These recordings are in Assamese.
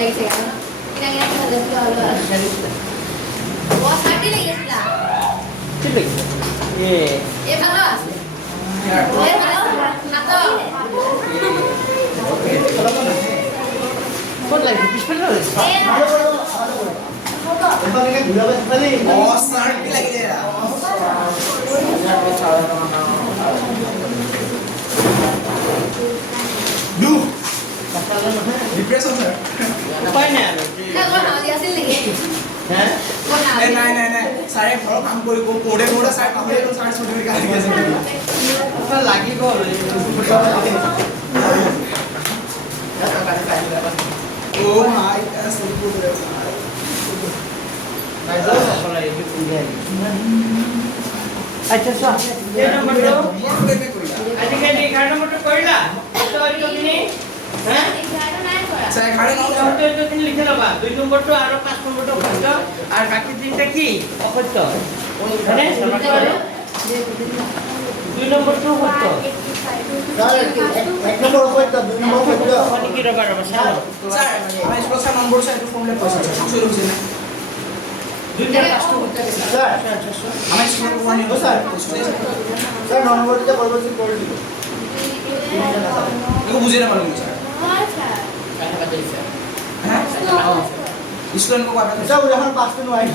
লাগিছে কিনা কিনা ভালো হলো ও সাথে লাগিছিলা ঠিক লাগিছে এ ভালো আছে এ ভালো না তো কোন লাগিছে পিছফালে লাগিছে sarti lagi dia. Duh, depression sir. উপায় নাই আৰু না কোন হাওয়া আছিল লাগি হে কোন হাওয়া নাই. Saya kalau kamu kode saya kamu itu saya sudah dikasih kasih. আপোনাৰ লাগি গ'ল Oh my god, super. আচ্ছা চোৱা এই নম্বৰটো আজিকালি 11 নম্বৰটো কৰিলা তো তুমি হ্যাঁ Saya kali mau তো তুমি লিখে ল'বা 2 নম্বৰটো আৰু 5 নম্বৰটো সত্য আৰু বাকি তিনটা কি অসত্য হয়নে 2 নম্বৰটো সত্য এক নম্বৰ অসত্য 2 নম্বৰ সত্য মানে কি ৰবা চাই Sir, আমি স্কুল স্যার নম্বর saya itu formula পয়সা শুরু হইছে না 2 নম্বর কাজটো হচ্ছে স্যার আমি স্কুল ওয়ান ও স্যার স্যার 9 নম্বরটা পরিবর্তন করে দিব এগুলো বুঝিয়ে না পারলাম স্যার হ্যাঁ স্কুল কো কথা স্যার ওই এখন 5 দিন আই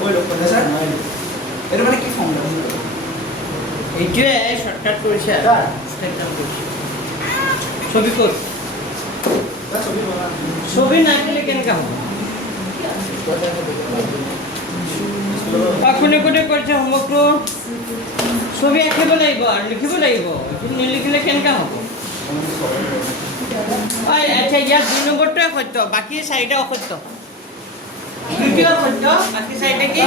কই লোক স্যার এর মানে কি ফর্মুলা এইটোৱে শৰ্টকাট কৰিছে স্যার ছবি কর স্যার ছবি বলা ছবি না আঁকিলে কেনেকা হ'ব কোনে কোনে কৰিছে হোমৱৰ্কটো ছবি আঁকিব লাগিব আৰু লিখিব লাগিব নিলিখিলে কেনেকা হ'ব আচ্ছা ইয়াত 2 নম্বৰটোৱে সত্য বাকী 4টা অসত্য দ্বিতীয় সত্য বাকী 4টা কি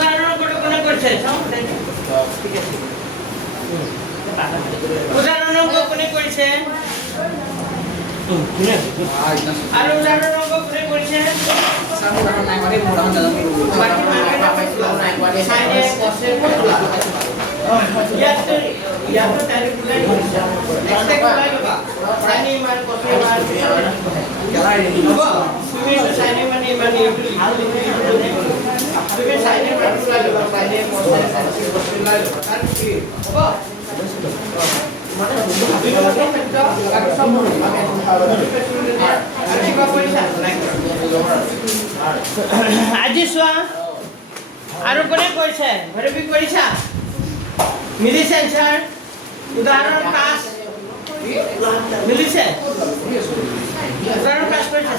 উদাহৰণ কোনে কৰিছে ঠিক আছে উদাহৰণ কোনে কৰিছে আৰু উদাহৰণ কোনে কৰিছে স্যার উদাহরণ নাই মানে মোড়া হন দাদা বাকি মানে সাইডে কষ্টে ইয়াতো তাৰে কুলাই কৰিছে একটা কুলাই লবা সাইনে মান কষ্টে মান কেলা রেডি হ'ব তুমি সাইনে মানে এইটো তুমি সাইনে মান কুলাই লবা সাইনে কষ্টে কুলাই লবা তাৰ কি হ'ব আজি চোৱা আৰু কোনে কৰিছে ভেৰিফাই কৰিছা মিলিছে ছাৰ উদাহৰণ 5 মিলিছে উদাহৰণ 5 কৰিছে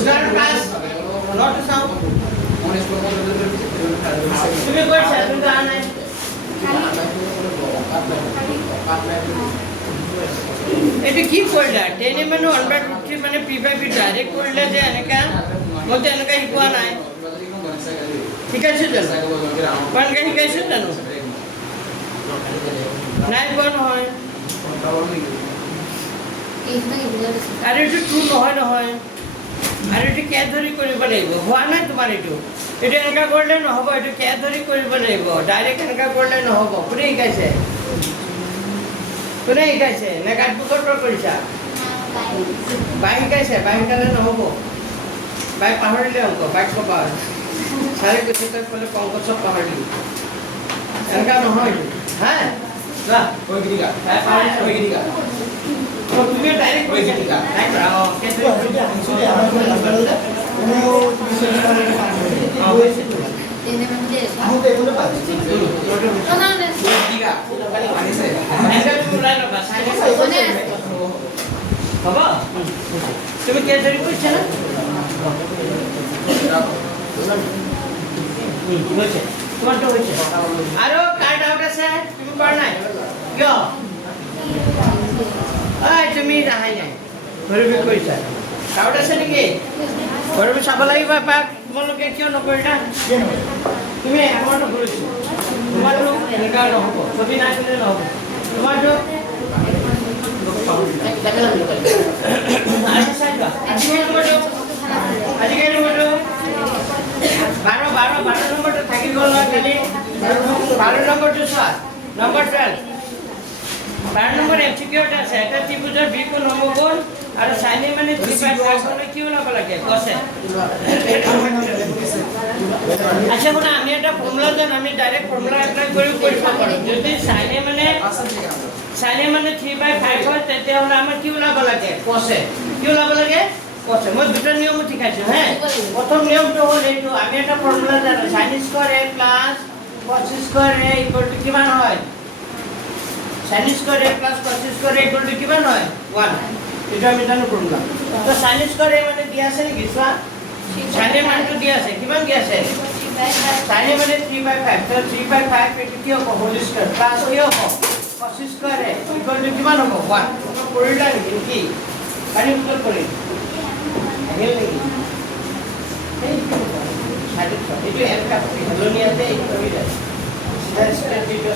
উদাহৰণ 5 নট চাও তুমি কৰিছা তুমি জানা নাই এটা কি কৰিলা 10 মানে 1/3 মানে p/b ডাইৰেক্ট কৰিলা যে এনেকা মই তেনেকা শিকোৱা নাই শিকাইছো জানো কোনকে শিকাইছো জানো নাই কোৱা নহয় আৰু এইটো ট্ৰু নহয় আৰু এইটো কেদ ধৰি কৰিব লাগিব হোৱা নাই তোমাৰ এইটো এনেকা কৰিলে নহ'ব এইটো কেদ ধৰি কৰিব লাগিব ডাইৰেক্ট এনেকা কৰিলে নহ'ব কোনে শিকাইছে নে কাঠবুকৰ পৰা কৰিছা বাই শিকাইছে বাই শিকালে নহ'ব বাই পাহৰিলে অংক বাইক ক'বা চাৰে কৈছে তই ক'লে অংক চব পাহৰিলি এনেকা নহয় হা যা ওই গিৰিগা বাই পাহৰিছে ওই গিৰিগা তুমি ডাইৰেক্ট কৈছা ডাইৰেক্ট কেদ ধৰি tiene mente আমি তো এগুলো পাচ্ছি গিৰিগা আনিছে হ'ব তুমি কেদ ধৰি কৰিছা না হৈছে তোমাৰটো হৈছে আৰু কাৰ ডাউট আছে তুমি কৰা নাই কিয় তুমি নাহাই নাই ভেৰিফাই কৰিছা ডাউট আছে নেকি ভেৰিফাই চাব লাগিব এপাক তোমালোকে কিয় নকৰিলা তুমি এমাউণ্ট কৰিছো তোমাৰটো এনেকুৱা নহ'ব ছবি নাই দিলে নহ'ব তোমাৰটো আজিকালি 12 নম্বৰটো চোৱা নম্বৰ 12 12 নম্বৰ MCQ এটা আছে এটা ত্ৰিভুজৰ বি কোণ সমকোণ আৰু সাইনে মানে 3/5 কোণে কি ওলাব লাগে কছে আচ্ছা কোনা আমি এটা ফৰ্মুলা জান আমি ডাইৰেক্ট ফৰ্মুলা এপ্লাই কৰিব পাৰো যদি সাইনে মানে 3/5 হয় তেতিয়াহ'লে আমাৰ কি ওলাব লাগে কছে কি ওলাব লাগে কছে মই দুটা নিয়ম শিকাইছো হে প্ৰথম নিয়মটো হ'ল এইটো আমি এটা ফৰ্মুলা জানো sin square a cos square a কিমান হয় sin square a cos square a কিমান হয় 1 এটা আমি জানো ফৰ্মুলা তো sin স্কয়াৰ a মানে দিয়া আছে নেকি চোৱা sin a মানটো দিয়া আছে কিমান দিয়া আছে sin a মানে 3/5 তো 3/5 এটো কি হ'ব হোল স্কয়াৰ প্লাস কি হ'ব cos স্কয়াৰ a কিমান হ'ব 1 কৰিলা নেকি কি কালি উত্তৰ কৰি আহিল নেকি itu MK halonia itu tidak sudah seperti itu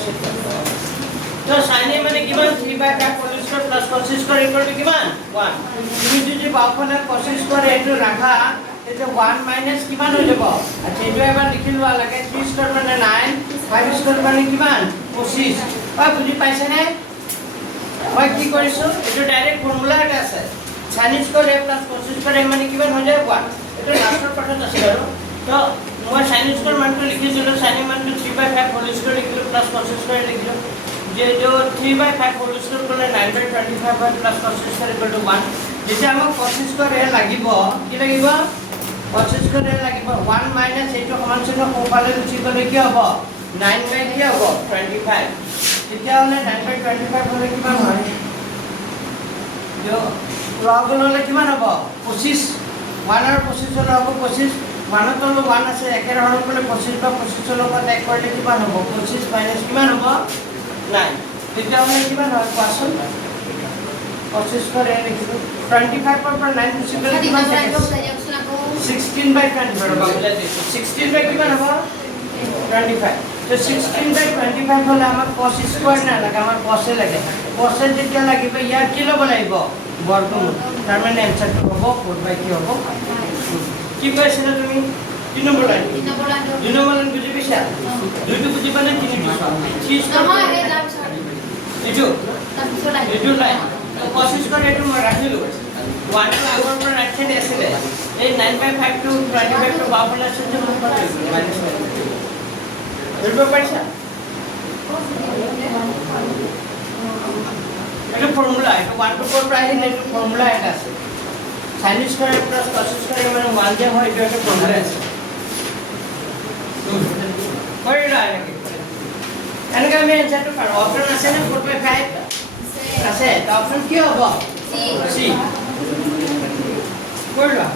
so sine মানে কিমান 3/5 whole square plus cos square equal to কিমান 1 তুমি যদি বাওফালে cos square এটো রাখা এতে 1 মাইনাস কিমান হৈ যাব আচ্ছা এটো এবাৰ লিখি লোৱা লাগে 3 স্কয়াৰ মানে 9 5 স্কয়াৰ মানে কিমান 25 বা বুজি পাইছে নে মই কি কৰিছো এটো ডাইৰেক্ট ফৰ্মুলা এটা আছে sin square a plus cos square a মানে কিমান হৈ যায় 1 এটো লাষ্টৰ পাঠত আছে আৰু তো মই sin square মানটো লিখিছিলো sin মানটো 3/5 whole square লিখিলো plus cos square লিখিলো যে जो 3/5 whole square করলে 9/25 plus cos square equal to 1 যেটা আমাক cos square এ লাগিব কি লাগিব cos square এ লাগিব 1 মাইনাস এইটো সমান চিহ্ন কোফালে লিখি গলে কি হ'ব 9 বাই কি হ'ব 25 তেতিয়া হলে 9/25 হলে কিমান হয় जो লগ হলে কিমান হ'ব 25 1 আর 25 হলে হ'ব 25 মানত হলো 1 আছে একের হরণ করলে 25 বা 25 লগত এক করলে কিমান হ'ব 25 মাইনাস কিমান হ'ব 9 তেতিয়া হলে কিমান হয় পাছল 25 করে লিখিলো 25 পর 9 মুসিবলে কিমান থাকে 16/25 বাংলা দেখো 16 বাই কিমান হ'ব 25 তো 16/25 হলে আমার cos স্কয়ার না লাগে আমার cos এ লাগে cos এ যেতিয়া লাগিব ইয়াৰ কি লব লাগিব বর্গমূল তার মানে आंसरটো হ'ব 4/কি হ'ব কি কৈছিল তুমি 3 নম্বৰ লাইন 2 নম্বৰ লাইন বুজি পাইছা দুইটো বুজি পালে তিনি দিছো 3 স্কয়াৰ এইটো লাইন cos স্কয়াৰ এইটো মই ৰাখিলো 1 টো আগৰ পৰা ৰাখি দিছিলে এই 9/5 টু 25 টু বাফলে আছে যে মই মাইনাস বুজি পাইছা এটা ফর্মুলা এটা 1 টু 4 প্রাইস এর একটা ফর্মুলা এটা আছে sin square plus cos square মানে 1 যে হয় এটা একটা ফর্মুলা আছে কইরা নাকি এনেকা আমি आंसर তো পারো অপশন আছে না 4/5 আছে তো অপশন কি হবে সি কইরা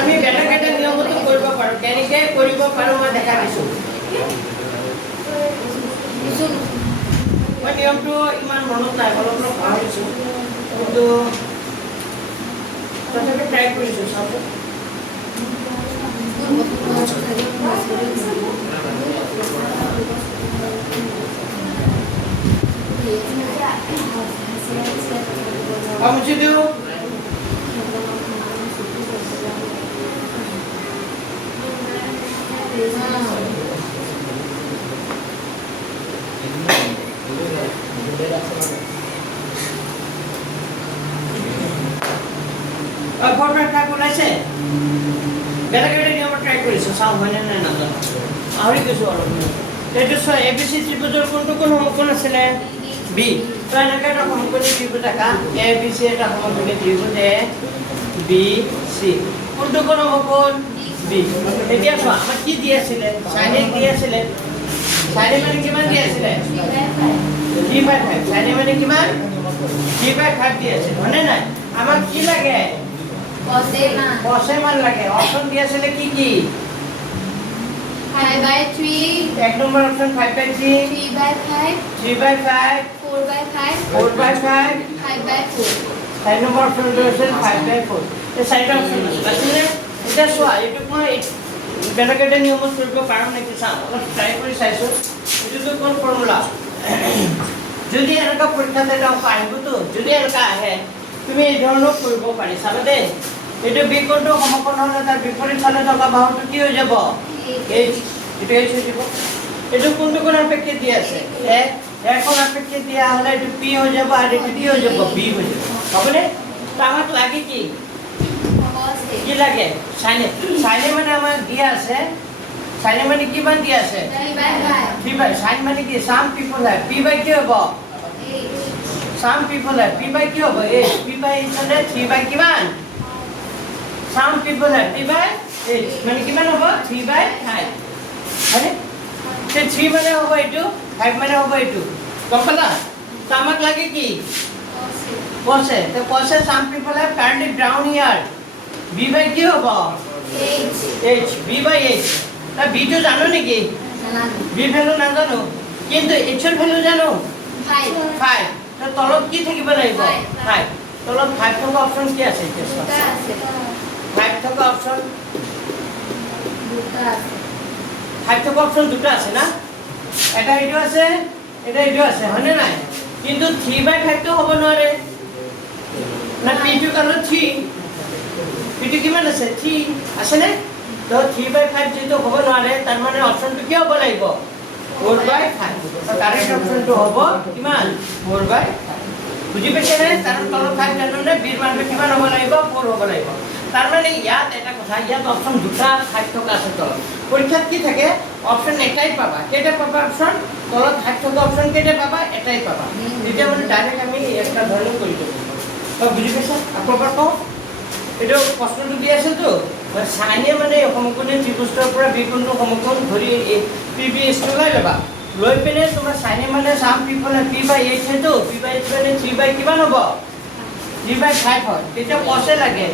আমি বেটা নিয়মত কৰিব পাৰো কেনেকৈ কৰিব পাৰো মই দেখা দিছো মই নিয়মটো ইমান মনত নাই অলপ পাহৰিছো কিন্তু তথাপি ট্ৰাই কৰিছো চাব মুঝে দিও আৰ ফৰম্যাট কা কোলাইছে বেলাগেটে নিয়ম ট্ৰাই কৰিছো চাও হয়নে নাই নাজানো আহৰি কিছু আৰু এটো ABC ত্ৰিভুজৰ কোনটো কোন সমকোণ আছিল B তো এনেকা এটা সমকোণী ত্রিভুজ আকা ABC এটা সমকোণী ত্রিভুজ ABC কোনটো কোন সমকোণ B এতিয়া চোৱা আমাৰ কি দি আছিল sin দি আছিল sin মানে কিমান দি আছিল 3/5 sin মানে কিমান 3/5 দি আছে হয়নে নাই আমাক কি লাগে cos মান লাগে অপশন দি আছিল কি 5/3 এক নম্বর অপশন 5/3 3/5 3/5 4/5 4/5 5/4 চার নম্বর অপশন রয়েছে 5/4 এই চারটা অপশন আছে এটা চোৱা এইটো মই বেলেগেটা নিয়মত কৰিব পাৰো নেকি চাওঁ অলপ ট্ৰাই কৰি চাইছো এইটো কোন ফৰ্মুলা যদি এনেকা পৰীক্ষাতে অংক আহিবতো যদি এনেকা আহে তুমি এই ধৰণৰ কৰিব পাৰি চাবা দেই এইটো বিকোণটো সমকোণ হ'লে তাৰ বিপৰীত ফালে থকা বাহুটো কি হৈ যাব এই এটা হৈ যাব এইটো কোনটো কোন আপেক্ষে দিয়া আছে এখন আপেক্ষে দিয়া হলে এইটো পি হৈ যাব আৰু এইটো কি হৈ যাব বি হৈ যাব হ'বনে তো আমাক লাগে কি কি লাগে সাইনে সাইনে মানে আমাক দিয়া আছে সাইনে মানে কিমান দিয়া আছে 3/5 সাইন মানে কি সাম পিপল है p বাই কি হ'ব সাম পিপল है p বাই কি হ'ব h p বাই h হলে 3/5 কিমান সাম পিপল है p বাই h মানে কিমান হ'ব 3/5 হয়নে তে 3 মানে হ'ব এইটো 5 মানে হ'ব এইটো গম পালা তো আমাক লাগে কি cos তো cos সাম পিপল है apparently down here b বাই কি হ'ব h b বাই h তা b তো জানো নেকি b ভ্যালু না জানো কিন্তু h এর ভ্যালু জানো 5 তো তলত কি থাকিব লাগিব 5 তলত 5 থকা অপচন কি আছে এটা 5 থকা অপচন 5 থকা অপচন দুটা আছে না এটা এইটো আছে এটা এইটো আছে হয়নে নাই কিন্তু 3/5 তো হ'ব নোৱাৰে না p2 কালো 3 p2 কিমান আছে 3 আছে নে তো 3/5 যেটো হ'ব নোৱাৰে তাৰ মানে অপচনটো কি হ'ব লাগিব 4/5 তো কাৰেক্ট অপশনটো হ'ব কিমান 4/5 বুজি পাইছে নে তাৰ তলত 5 জাননে b ৰ মান কিমান হ'ব লাগিব 4 হ'ব লাগিব তাৰ মানে ইয়াত এটা কথা ইয়াত অপশন দুটা 5 থকা আছে তলত পৰীক্ষাত কি থাকে অপশন এটাই পাবা কেটা পাবা অপশন তলত 5 থকা অপশন কেটা পাবা এটাই পাবা এটা মানে ডাইরেক্ট আমি একটা ধৰণে কৰি দেব তো বুজি পাইছা আপোনালোকৰ কও এটা প্ৰশ্নটো দি আছে তো সাইনে মানে সমকোণে ত্ৰিভুজৰ পৰা বিকোণটো সমকোণ ধৰি PBS টো লৈ লবা লৈ পেনে তোমাৰ সাইনে মানে সাম পিপল p/h হেতু p/h মানে 3/5 কিমান হ'ব 3/5 হয় তেতিয়া cos লাগে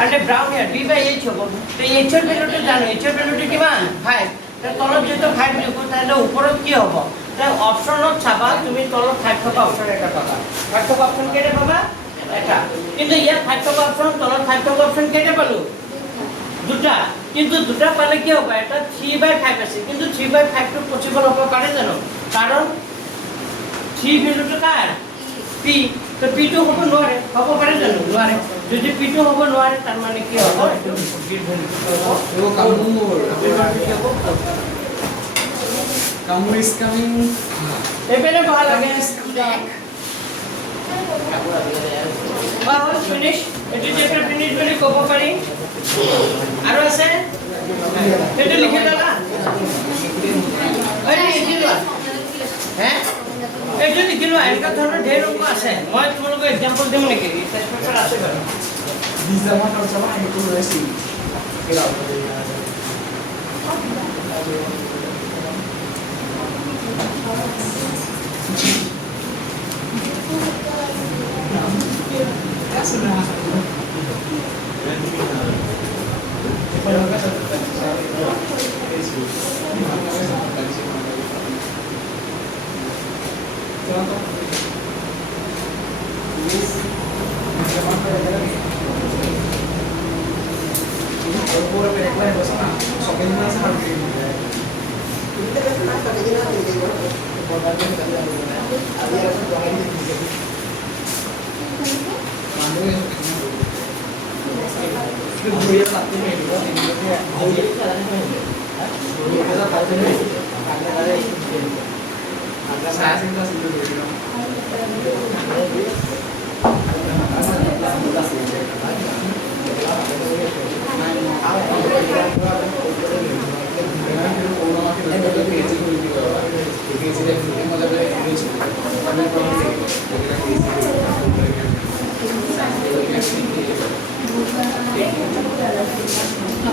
আৰু ব্ৰাউন ইয়াৰ b/h হ'ব তো h এর ভ্যালুটো জানো h এর ভ্যালুটো কিমান 5 তো তলত যেটো 5 লিখো তাহলে উপৰত কি হ'ব তাই অপচনত চাবা তুমি তলত 5 থকা অপচন এটা পাবা 5 থকা অপচন কেনে পাবা এটা কিন্তু ইয়াত 5 থকা অপচন তলত 5 থকা অপচন কেনে পালো দুটা কিন্তু দুটা পালে কি হ'ব এটা 3/5 আছে কিন্তু 3/5 টো পসিবল হ'ব পাৰে জানো কাৰণ 3 ভ্যালুটো কাৰ p তো p টো হ'ব নোৱাৰে হ'ব পাৰে জানো নোৱাৰে যদি p টো হ'ব নোৱাৰে তাৰ মানে কি হ'ব এইটো p ভ্যালুটো হ'ব Kamu is coming. এবেলে ভাল লাগে বাস ফিনিশ এটি চ্যাপ্টার ফিনিশ বলি কব পারি আর আছে এটা লিখে দাও আরে দিলা হ্যাঁ এটা লিখে দাও এটা ধরনের ঢের অঙ্ক আছে মই তোমালোক एग्जांपल দেব নাকি টেস্ট পেপার আছে বাৰু Visa mah kalau sama itu resi. Kira. Ya sudah. Pura película de persona, so que no se marque.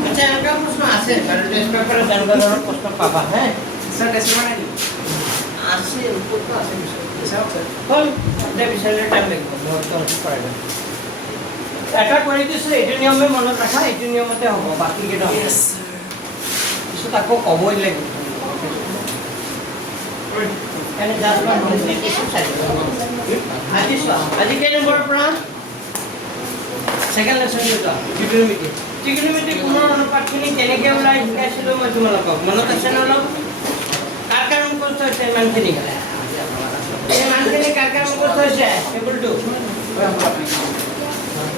আচ্ছা একা প্রশ্ন আছে কারণ টেস্ট পেপারে জানবার ধরনের প্রশ্ন পাবা হ্যাঁ Sir, tes mana ni? আছে উপর তো আছে বিষয় Siapa sir? কোন এটা বিষয়ে টাইম লাগবে নোট করে দেব এটা করে দিছো এই নিয়মে মনে রাখা এই নিয়মতে হবে বাকি কেটা Yes. কিছু তাকো কবই লাগবে এনে জাস্ট ওয়ান মিনিট কিছু চাই আজি কে নম্বৰ পৰা সেকেন্ড লেসন দিতা ত্রিগোনোমেট্রি কোনো অনুপাতখিনি কেনেকৈ ওলাই শিকাইছিলো মই তোমালোকক মনত আছে ন অলপ কাৰ কাৰণ মুখস্থ হৈছে ইমানখিনি এই মানখিনি কাৰ কাৰণ মুখস্থ হৈছে টেবুলটো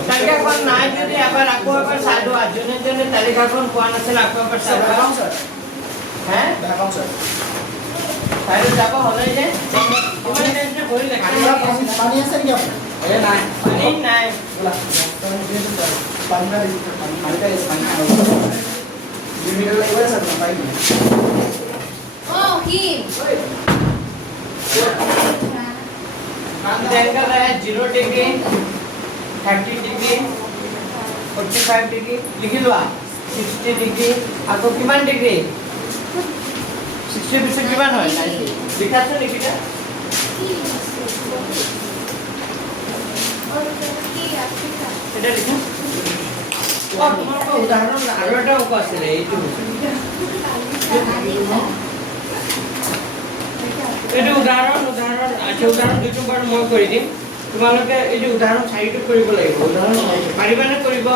তালিকাখন নাই যদি এবাৰ আকৌ এবাৰ চাই লোৱা যোনে তালিকাখন পোৱা নাছিল আকৌ এবাৰ চাই লোৱা Sir. হে Belakang sir. চাইডত যাব হ'লে যে কিমান টাইমতে ভৰি কিবা পানী আছে নেকি আপোনাৰ? এই নাই পানী নাই ব'লা, পানীটা দিছোঁ, পানীটা আছে, পানী খাব। 2 মিনিট লাগিব আছে আপোনাৰ, পাৰিম। Oh, him. एंगल है 0 डिग्री 30 डिग्री 45 डिग्री लिखी लो 60 डिग्री आपको किमान डिग्री 60 পিছত কিমান হয় 90 লিখাছো নেকি এটা এটা লিখা তোমালোকৰ উদাহৰণ আৰু এটা অংক আছিলে এইটো এইটো উদাহৰণ আচ্ছা উদাহৰণ দুটো বাৰ মই কৰি দিম তোমালোকে এইটো উদাহৰণ চাৰিটো কৰিব লাগিব উদাহৰণ পাৰিবানে কৰিব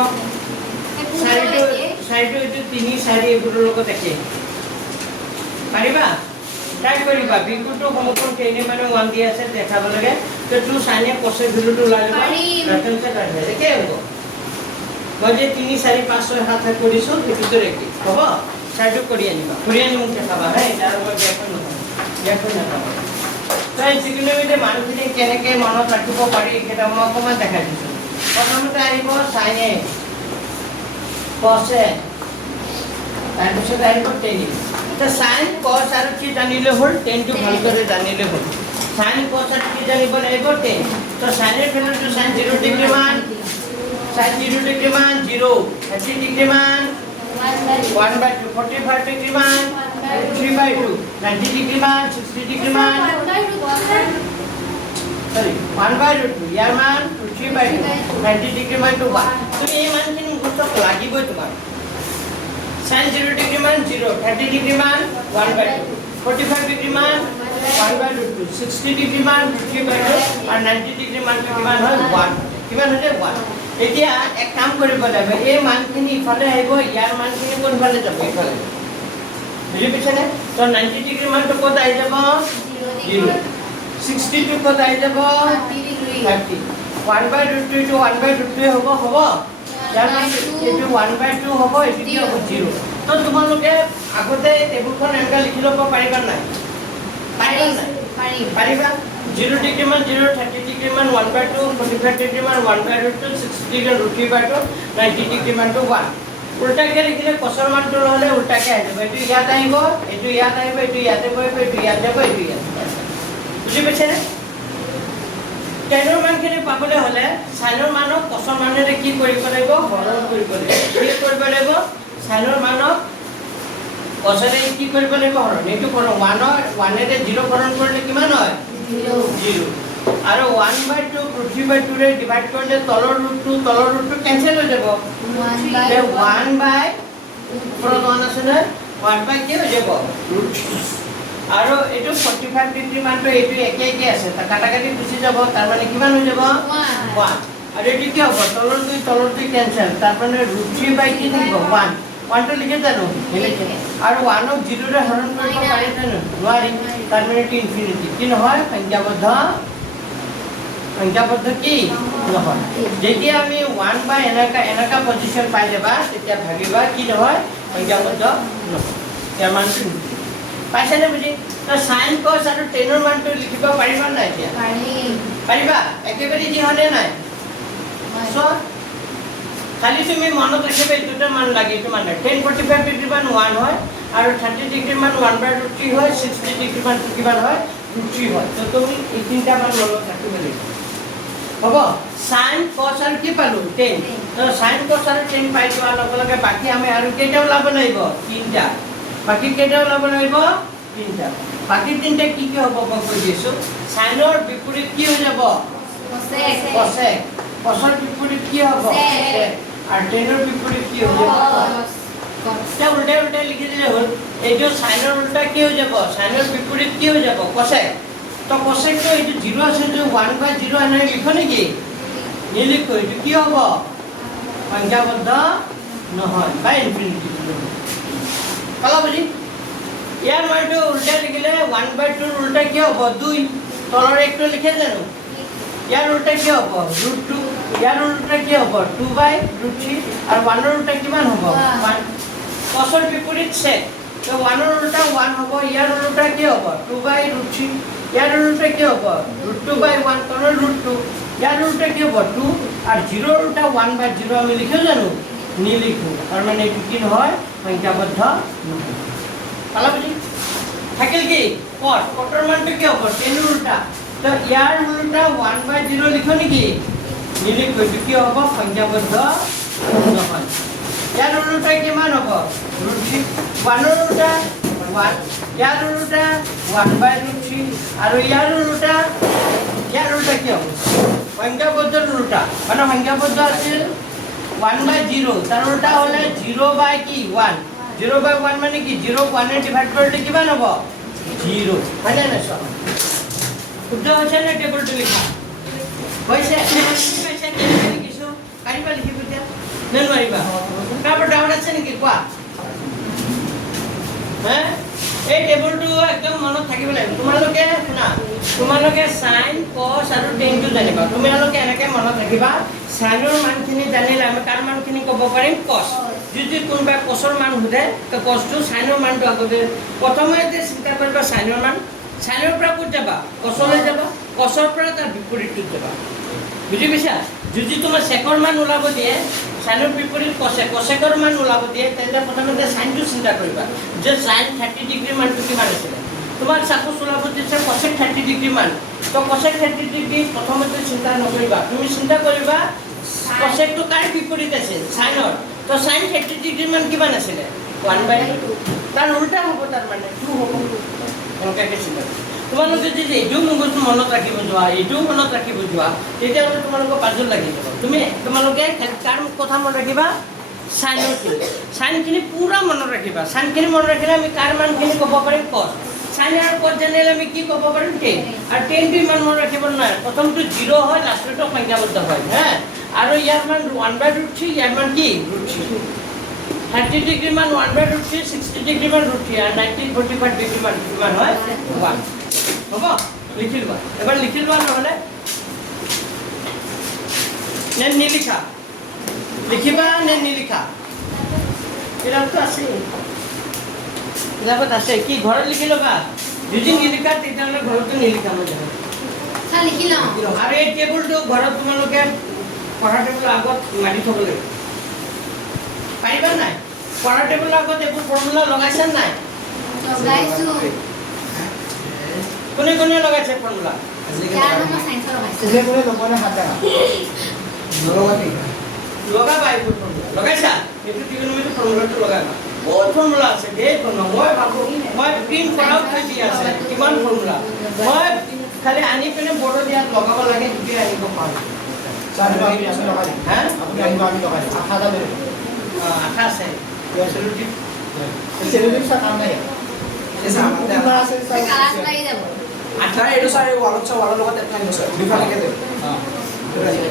চাৰিটো এইটো 3 4 এইবোৰৰ লগত একে পাৰিবা ট্ৰাই কৰিবা বিকুটো সমকোণ কেনে মানে 1 দি আছে দেখাব লাগে তো টু সাইনে কোসে ভ্যালুটো ওলাই ল'বা ৰেফাৰেন্স কাটবে একে হ'ব মই যে 3 4 5 6 7 কৰিছো সেইটো একে হ'ব চাৰিটো কৰি আনিবা মোক দেখাবা হে তাৰ মই ব্যাখ্যা নকৰো তাই ত্ৰিকোণমিতিৰ মানুহখিনি কেনেকৈ মনত ৰাখিব পাৰি এটা মই অকণমান দেখাই দিছোঁ প্ৰথমতে আহিব সাইনে কছে তাৰপিছত আহিব টেন তো সাইন কস আৰু কি জানিলে হ'ল টেনটো ভালদৰে জানিলে হ'ল সাইন কস আৰু কি জানিব লাগিব টেন তো সাইনৰ ভ্যালুটো সাইন 0 ডিগ্ৰী মান সাইন 0 ডিগ্ৰী মান 0 30 ডিগ্ৰী মান 1/2 45 ডিগ্ৰী মান 3/2 90 ডিগ্ৰী মান 60 ডিগ্ৰী মান sorry 1/2 ইয়াৰ মান 3/2 90 ডিগ্ৰী মান টু 1 তুমি এই মানখিনি মুখস্থ লাগিবই তোমাৰ sin 0 ডিগ্ৰী মান 0 30 ডিগ্ৰী মান 1/2 45 ডিগ্ৰী মান 1/2 60 ডিগ্ৰী মান 3/2 আৰু 90 ডিগ্ৰী মান কিমান হয় 1 কিমান হৈছে 1 এতিয়া এক কাম কৰিব লাগিব এই মানখিনি ইফালে আহিব ইয়াৰ মানখিনি কোনফালে যাব ইফালে বুজি পাইছানে তো 90 ডিগ্ৰী মানটো ক'ত আহি যাব 0 60 টু ক'ত আহি যাব 30 1/2 টু 1/2 হ'ব ইয়াৰ মান এইটো 1/2 হ'ব এইটো কি হ'ব 0 তো তোমালোকে আগতে টেবুলখন এনেকৈ লিখি ল'ব পাৰিবা নাই পাৰিবা 0 ডিগ্ৰী মান 0 30 ডিগ্ৰী মান 1/2 45 ডিগ্ৰী মান 1/2 60 ডিগ্ৰী ৰুটি বাটো 90 ডিগ্ৰী মানটো 1 উল্টাকে লিখিলে কসৰ মানটো হ'লে উল্টাকে আহিব এইটো ইয়াত আহিব এইটো ইয়াত আহিব এইটো ইয়াতে বহিব এইটো ইয়াত যাব এইটো ইয়াত বুজি পাইছেনে টেনৰ মানখিনি পাবলৈ হ'লে সাইনৰ মানক কসৰ মানেৰে কি কৰিব লাগিব হৰণ কৰিব লাগিব কি কৰিব লাগিব সাইনৰ মানক কসৰে কি কৰিব লাগিব হৰণ এইটো হৰণ 1 এৰে 0 হৰণ কৰিলে কিমান হয় 0 আৰু 1/2 3/2 ৰে ডিভাইড কৰিলে তলৰ ৰুটটো কেনসেল হৈ যাব 1 বাই ওপৰত 1 আছে না 1 বাই কি হৈ যাব ৰুট আৰু এইটো 45 ডিগ্ৰী মানটো এইটো একে আছে তা কাটাকাটি গুচি যাব তাৰ মানে কিমান হৈ যাব 1 আৰু এইটো কি হ'ব তলৰ দুই কেনসেল তাৰ মানে √3 বাই কি থাকিব 1 1 টো লিখে জানো আৰু 1 ক 0 ৰে হৰণ কৰিব পাৰি জানো নোৱাৰি তাৰ মানে টি ইনফিনিটি কি নহয় সংখ্যাবদ্ধ কি নহয় যেতিয়া আমি 1 বাই এনেকা পজিশন পাই যাবা তেতিয়া ভাবিবা কি নহয় সংখ্যাবদ্ধ নহয় ইয়াৰ মানটো পাইছানে বুজি তো সাইন কস আৰু টেনৰ মানটো লিখিব পাৰিবা নাই এতিয়া পাৰিবা একেবাৰে যি হলে নাই সো খালি তুমি মনত ৰাখিবা এই দুটা মান লাগে এইটো মানে 10 45 ডিগ্ৰী মান 1 হয় আৰু 30 ডিগ্ৰী মান 1/3 হয় 60 ডিগ্ৰী মান কিমান হয় 3 হয় তো তুমি এই তিনটা মান মনত ৰাখিব লাগিব হ'ব সাইন কস আৰু কি পালো 10 তো সাইন কস আৰু 10 পাই যোৱাৰ লগে লগে বাকি আমি আৰু কেইটা ওলাব লাগিব তিনটা বাকি কেইটা ওলাব লাগিব তিনটা বাকি তিনটা কি হ'ব মই কৈ দিছো সাইনৰ বিপৰীত কি হৈ যাব কসেক কসৰ বিপৰীত কি হ'ব আৰু টেনৰ বিপৰীত কি হৈ যাব উল্টা লিখি দিলে হ'ল এইটো সাইনৰ উল্টা কি হৈ যাব সাইনৰ বিপৰীত কি হৈ যাব কসেক তো কসেকটো এইটো 0 আছে যে 1/0 এনে লিখো নেকি নিলিখো এইটো কি হ'ব সংখ্যাবদ্ধ নহয় বা ইনফিনিটি কলা বুজি ইয়াৰ মানটো উল্টা লিখিলে 1/2 ৰ উল্টা কি হ'ব 2 তলৰ একটো লিখে জানো ইয়াৰ উল্টা কি হ'ব √2 ইয়াৰ উল্টা কি হ'ব 2/√3 আৰু 1 ৰ উল্টা কিমান হ'ব 1 কসৰ বিপৰীত sec তো 1 ৰ উল্টা 1 হ'ব, ইয়াৰ উল্টা কি হ'ব 2/√3, ইয়াৰ উল্টা কি হ'ব √2/1 কাৰণ √2, ইয়াৰ উল্টা কি হ'ব 2 আৰু 0 ৰ উল্টা 1/0 আমি লিখো জানো নিলিখো, তাৰ মানে এইটো কি নহয় সংখ্যাবদ্ধ নহয়। পালা বুজি থাকিল কি কটৰ মানটো কি হ'ব 10 ৰ উল্টা, তো ইয়াৰ উল্টা 1/0 লিখো নেকি নিলিখো, এইটো কি হ'ব সংখ্যাবদ্ধ নহয়। ইয়াৰ উল্টা কিমান হ'ব √3, 1 ৰ উল্টা 1, ইয়াৰ উল্টা 1/√3 আৰু ইয়াৰ উল্টা কি হ'ব সংখ্যাবদ্ধৰ উল্টা, মানে সংখ্যাবদ্ধ আছিল 1/0, তাৰ উল্টা হ'লে 0/1, 0/1 মানে কি 0 1 এ ডিভাইড কৰিলে কিমান হ'ব 0, হয় নে নাই? শুদ্ধ হৈছে নে টেবুলটো লিখা হৈছে? লিখিছোঁ পাৰিবা লিখিব এতিয়া নে নোৱাৰিবা? কাৰোবাৰ ডাউট আছে নেকি কোৱা? এই টেবুলটো একদম মনত থাকিব লাগিব। তোমালোকে শুনা, তোমালোকে সাইন কস আৰু টেনটো জানিবা। তোমালোকে এনেকৈ মনত ৰাখিবা, সাইনৰ মানখিনি জানিলে আমি কাৰ মানখিনি ক'ব পাৰিম কস। যদি কোনোবাই কসৰ মান সোধে তো কসটো সাইনৰ মানটো আগতে প্ৰথমতে চিন্তা কৰিবা সাইনৰ মান, সাইনৰ পৰা ক'ত যাবা কসলৈ যাবা, কসৰ পৰা তাৰ বিপৰীতটোত যাবা। বুজি পাইছা? যদি তোমাৰ সেকৰ মান ওলাব দিয়ে সাইনৰ বিপৰীত কসেকৰ মান ওলাব দিয়ে তেন্তে প্ৰথমতে সাইনটো চিন্তা কৰিবা যে সাইন 30 ডিগ্ৰী মানটো কিমান আছিলে। তোমাক সাপোজ ওলাব দিছে কসেক 30 ডিগ্ৰী মান, তো কসেক 30 ডিগ্ৰী প্ৰথমতে চিন্তা নকৰিবা, তুমি চিন্তা কৰিবা কসেকটো কাৰ বিপৰীত আছে সাইনৰ, তো সাইন 30 ডিগ্ৰী মান কিমান আছিলে 1/2, তাৰ উল্টা হ'ব, তাৰ মানে 2 হ'ব। এনেকৈ চিন্তা তোমালোকে যদি এইটো মগজু মনত ৰাখিব যোৱা, এইটো মনত ৰাখিব যোৱা, তেতিয়াহ'লে তোমালোকৰ পাজল লাগি যাব। তোমালোকে কাৰ কথা মনত ৰাখিবা সাইনখিনি পুৰা মনত ৰাখিবা। সাইনখিনি মনত ৰাখিলে আমি কাৰ মানখিনি ক'ব পাৰিম কস, সাইন আৰু কস জানিলে আমি কি ক'ব পাৰিম টেন, আৰু টেনটো ইমান মনত ৰাখিব নোৱাৰে, প্ৰথমটো 0 হয় লাষ্টটো সংখ্যাবদ্ধ হয় আৰু ইয়াৰ মান 1/√3, ইয়াৰ মান কি √3, 30 ডিগ্ৰী মান 1/√3, 60 ডিগ্ৰী মান √3 আৰু 90 45 ডিগ্ৰী মান কিমান হয় 1 হ'ব। লিখি লোৱা এবাৰ, লিখি লোৱা নহ'লে নে নিলিখা, লিখিবা নে নিলিখা? কিতাপটো আছে, কিতাপত আছে, কি ঘৰত লিখি ল'বা? যদি নিলিখা তেতিয়াহ'লে ঘৰতো নিলিখা মই জানো। লিখি লওঁ আৰু এই টেবুলটো ঘৰত তোমালোকে পঢ়া টেবুলৰ আগত মাৰি থ'ব লাগিব, পাৰিবা নাই? পঢ়া টেবুলৰ আগত এইবোৰ ফৰ্মুলা লগাইছে নাই? লগাইছোঁ। কোনে কোনে লগাইছে ফৰ্মুলা? লগাবা এইবোৰ ফৰ্মুলা, লগাইছা? এইটো ত্ৰিকোণমিতিৰ ফৰ্মুলাটো লগাবা, বহুত ফৰ্মুলা আছে, ধেৰ ফৰ্মুলা। মই ভাবোঁ মই প্ৰিণ্ট কৰাও থৈ দিয়া আছে কিমান ফৰ্মুলা, মই খালি আনি পিনে বৰ্ডত ইয়াত লগাব লাগে, সেইটোৱে আনিব পাৰোঁ। আঠা আছে আঠাৰ এইটো ছাৰ ৱালত লগত এপ্লাই কৰিছে দুইফালে দে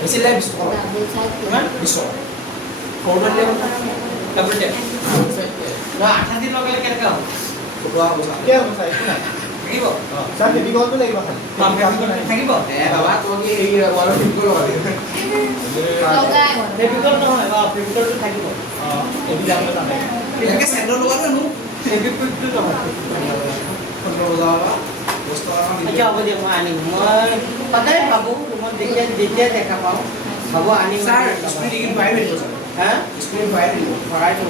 বেছি লাইভ কিমান 20 ফৰ্মেট দিয়া ডাবল টেপ আঠা দি লগালে কেনেকুৱা হ'ব? ফটোৱা হ'ব ছাৰ কি হ'ব ছাৰ একো নাই থাকিব ছাৰ ফেভিকলটো লাগিব খালি থাকিব বাবা তোমাক এই ৱালত ফিট কৰিব লাগে ফেভিকল নহয়, ফেভিকলটো থাকিব। এইটো জানিব জানে এনেকৈ চেণ্টাৰ লগালে নো ফেভিকুইকটো নহয়। ফটো বজাবা বস্তু আচ্ছা হ'ব দিয়ক, মই আনিম। মই সদায় ভাবোঁ ৰুমত যেতিয়া দেখা পাওঁ ভাবোঁ আনিম ছাৰ স্পিড ইন পাই লাগিব ছাৰ হা স্পিড পাই লাগিব ভৰাই থ'ব।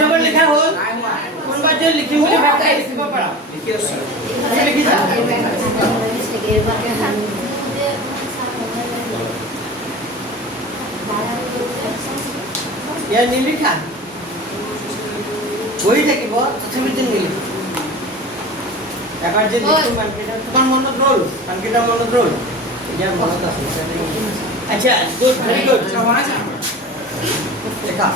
চবৰ লিখা হ'ল? কোনোবা যদি লিখিম বুলি ভাবে লিখিব পাৰা, লিখি আছোঁ ছাৰ তুমি লিখিছা? ইয়াৰ নিলিখা বহি থাকিব, তথাপিতো নিলিখা। এবাৰ যে লিখো মানকেইটা তোমাৰ মনত ৰ'ল, মানকেইটা মনত ৰ'ল, এতিয়া মনত আছে। আচ্ছা গুড, ভেৰি গুড। লেখা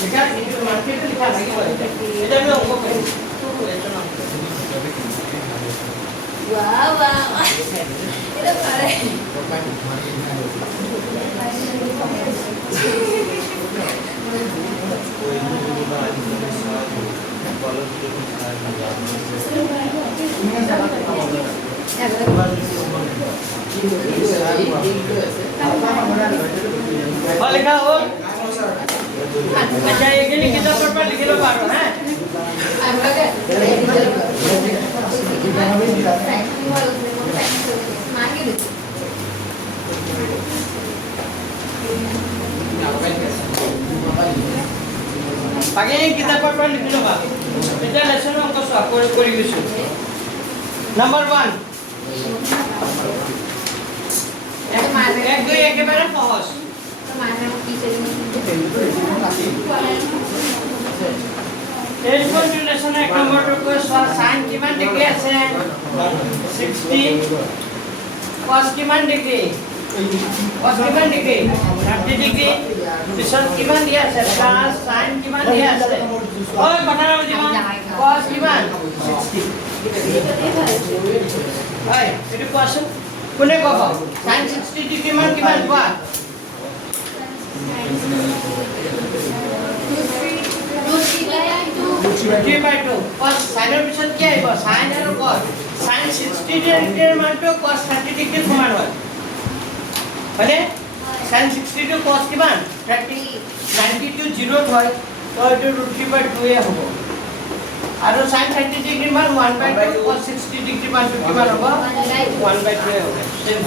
লিখা, কিন্তু মানকেইটা লিখা লাগিব। এটা আমি অংক কৰিম। লিখা হ'ল? আচ্ছা এইখিনি কিতাপৰ পৰা লিখি ল'বা আৰু হা বাকী কিতাপৰ পৰা লিখি ল'বা এতিয়া লেচনৰ অংক চোৱা কৰি গৈছোঁ নম্বৰ 1 এক দুই একেবাৰে সহজ H continuation এক নম্বৰটো কৈ চোৱা sin কিমান ডিগ্ৰী আছে 60 cos কিমান ডিগ্ৰী cos কিমান ডিগ্ৰী 30 ডিগ্ৰী পিছত কিমান দিয়া আছে প্লাস sin কিমান দিয়া আছে ওই কথা না বুঝিবা cos কিমান 60 ওই এটো কোৱাচোন কোনে কব sin 60 ডিগ্ৰী মান কিমান কোৱা 3/2 cos sin এৰ পিছত কি আইব sin আৰু cos sin 60 ডিগ্ৰীৰ মানটো cos 30 ডিগ্ৰী সমান হয় মানে sin 60 to cos কিমান 30 90 to 0 হয় তো এটো √3/2 এ হ'ব আৰু sin 30 ডিগ্ৰী মান 1/2 cos 60 ডিগ্ৰী মান কিমান হ'ব 1/2 এ হ'ব সেম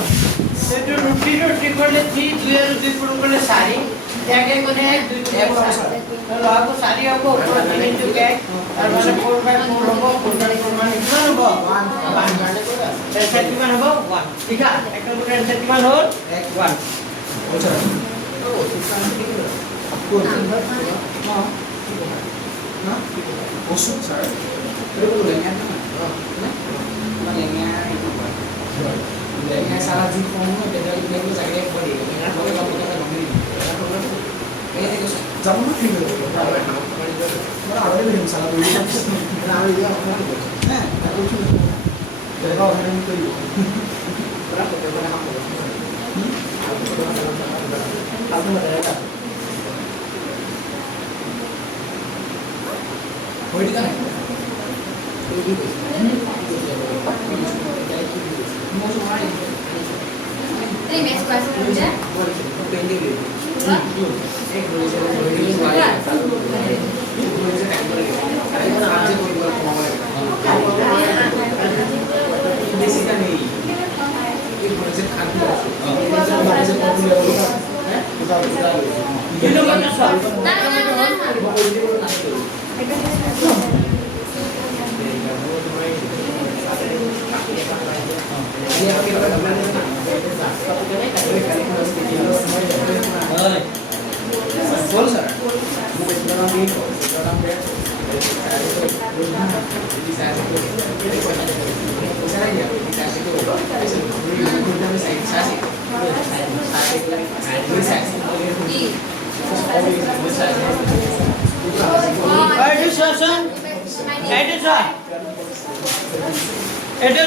সেটো √3 করলে 3 2 এর 2 পূরণ করলে 4 একে কোনে 2 লব 4 হ'ব উপর 3 ইনটু কে আর মানে 4/4 হ'ব 4/4 মানে কিমান হ'ব 1 এনসার কিমান হ'ব 1 ঠিক আছে এক নম্বর এনসার কিমান হল 1 আচ্ছা না ওষুধ sir Dengan salah jikommu dan itu saya beri. Dengan boleh kamu kita ngomong. Ini itu jamu tinggal. Mana ada yang salah beri. Mana ada yang apa? Nah, aku cuma. Jadi kau hari itu. Berapa kita pernah apa? Aku ada ada. Kau di mana? Three minutes class kerja. এটো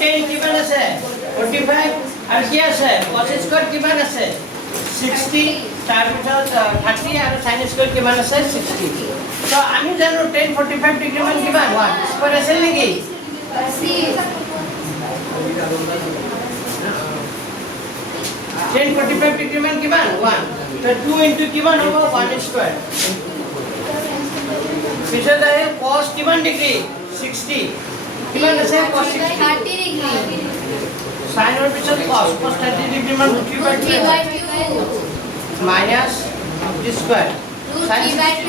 10 কিমান আছে 45 আর কি আছে cos স্কয়ার কিমান আছে 60 তার পিছত 30 আর sin স্কয়ার কিমান আছে 60 তো আমি জানো 10 45 ডিগ্রি মান কিমান 1 স্কয়ার আছে নেকি 10 45 ডিগ্রি মান কিমান 1 তো 2 ইনটু কিমান হ'ব 1 স্কয়ার পিছত আহে cos কিমান ডিগ্রি 60 কিমান আছে cos 30 ডিগ্রি sin এর পিছত cos 30 ডিগ্রি মান 3/2 মাইনাস স্কয়ার sin 3/2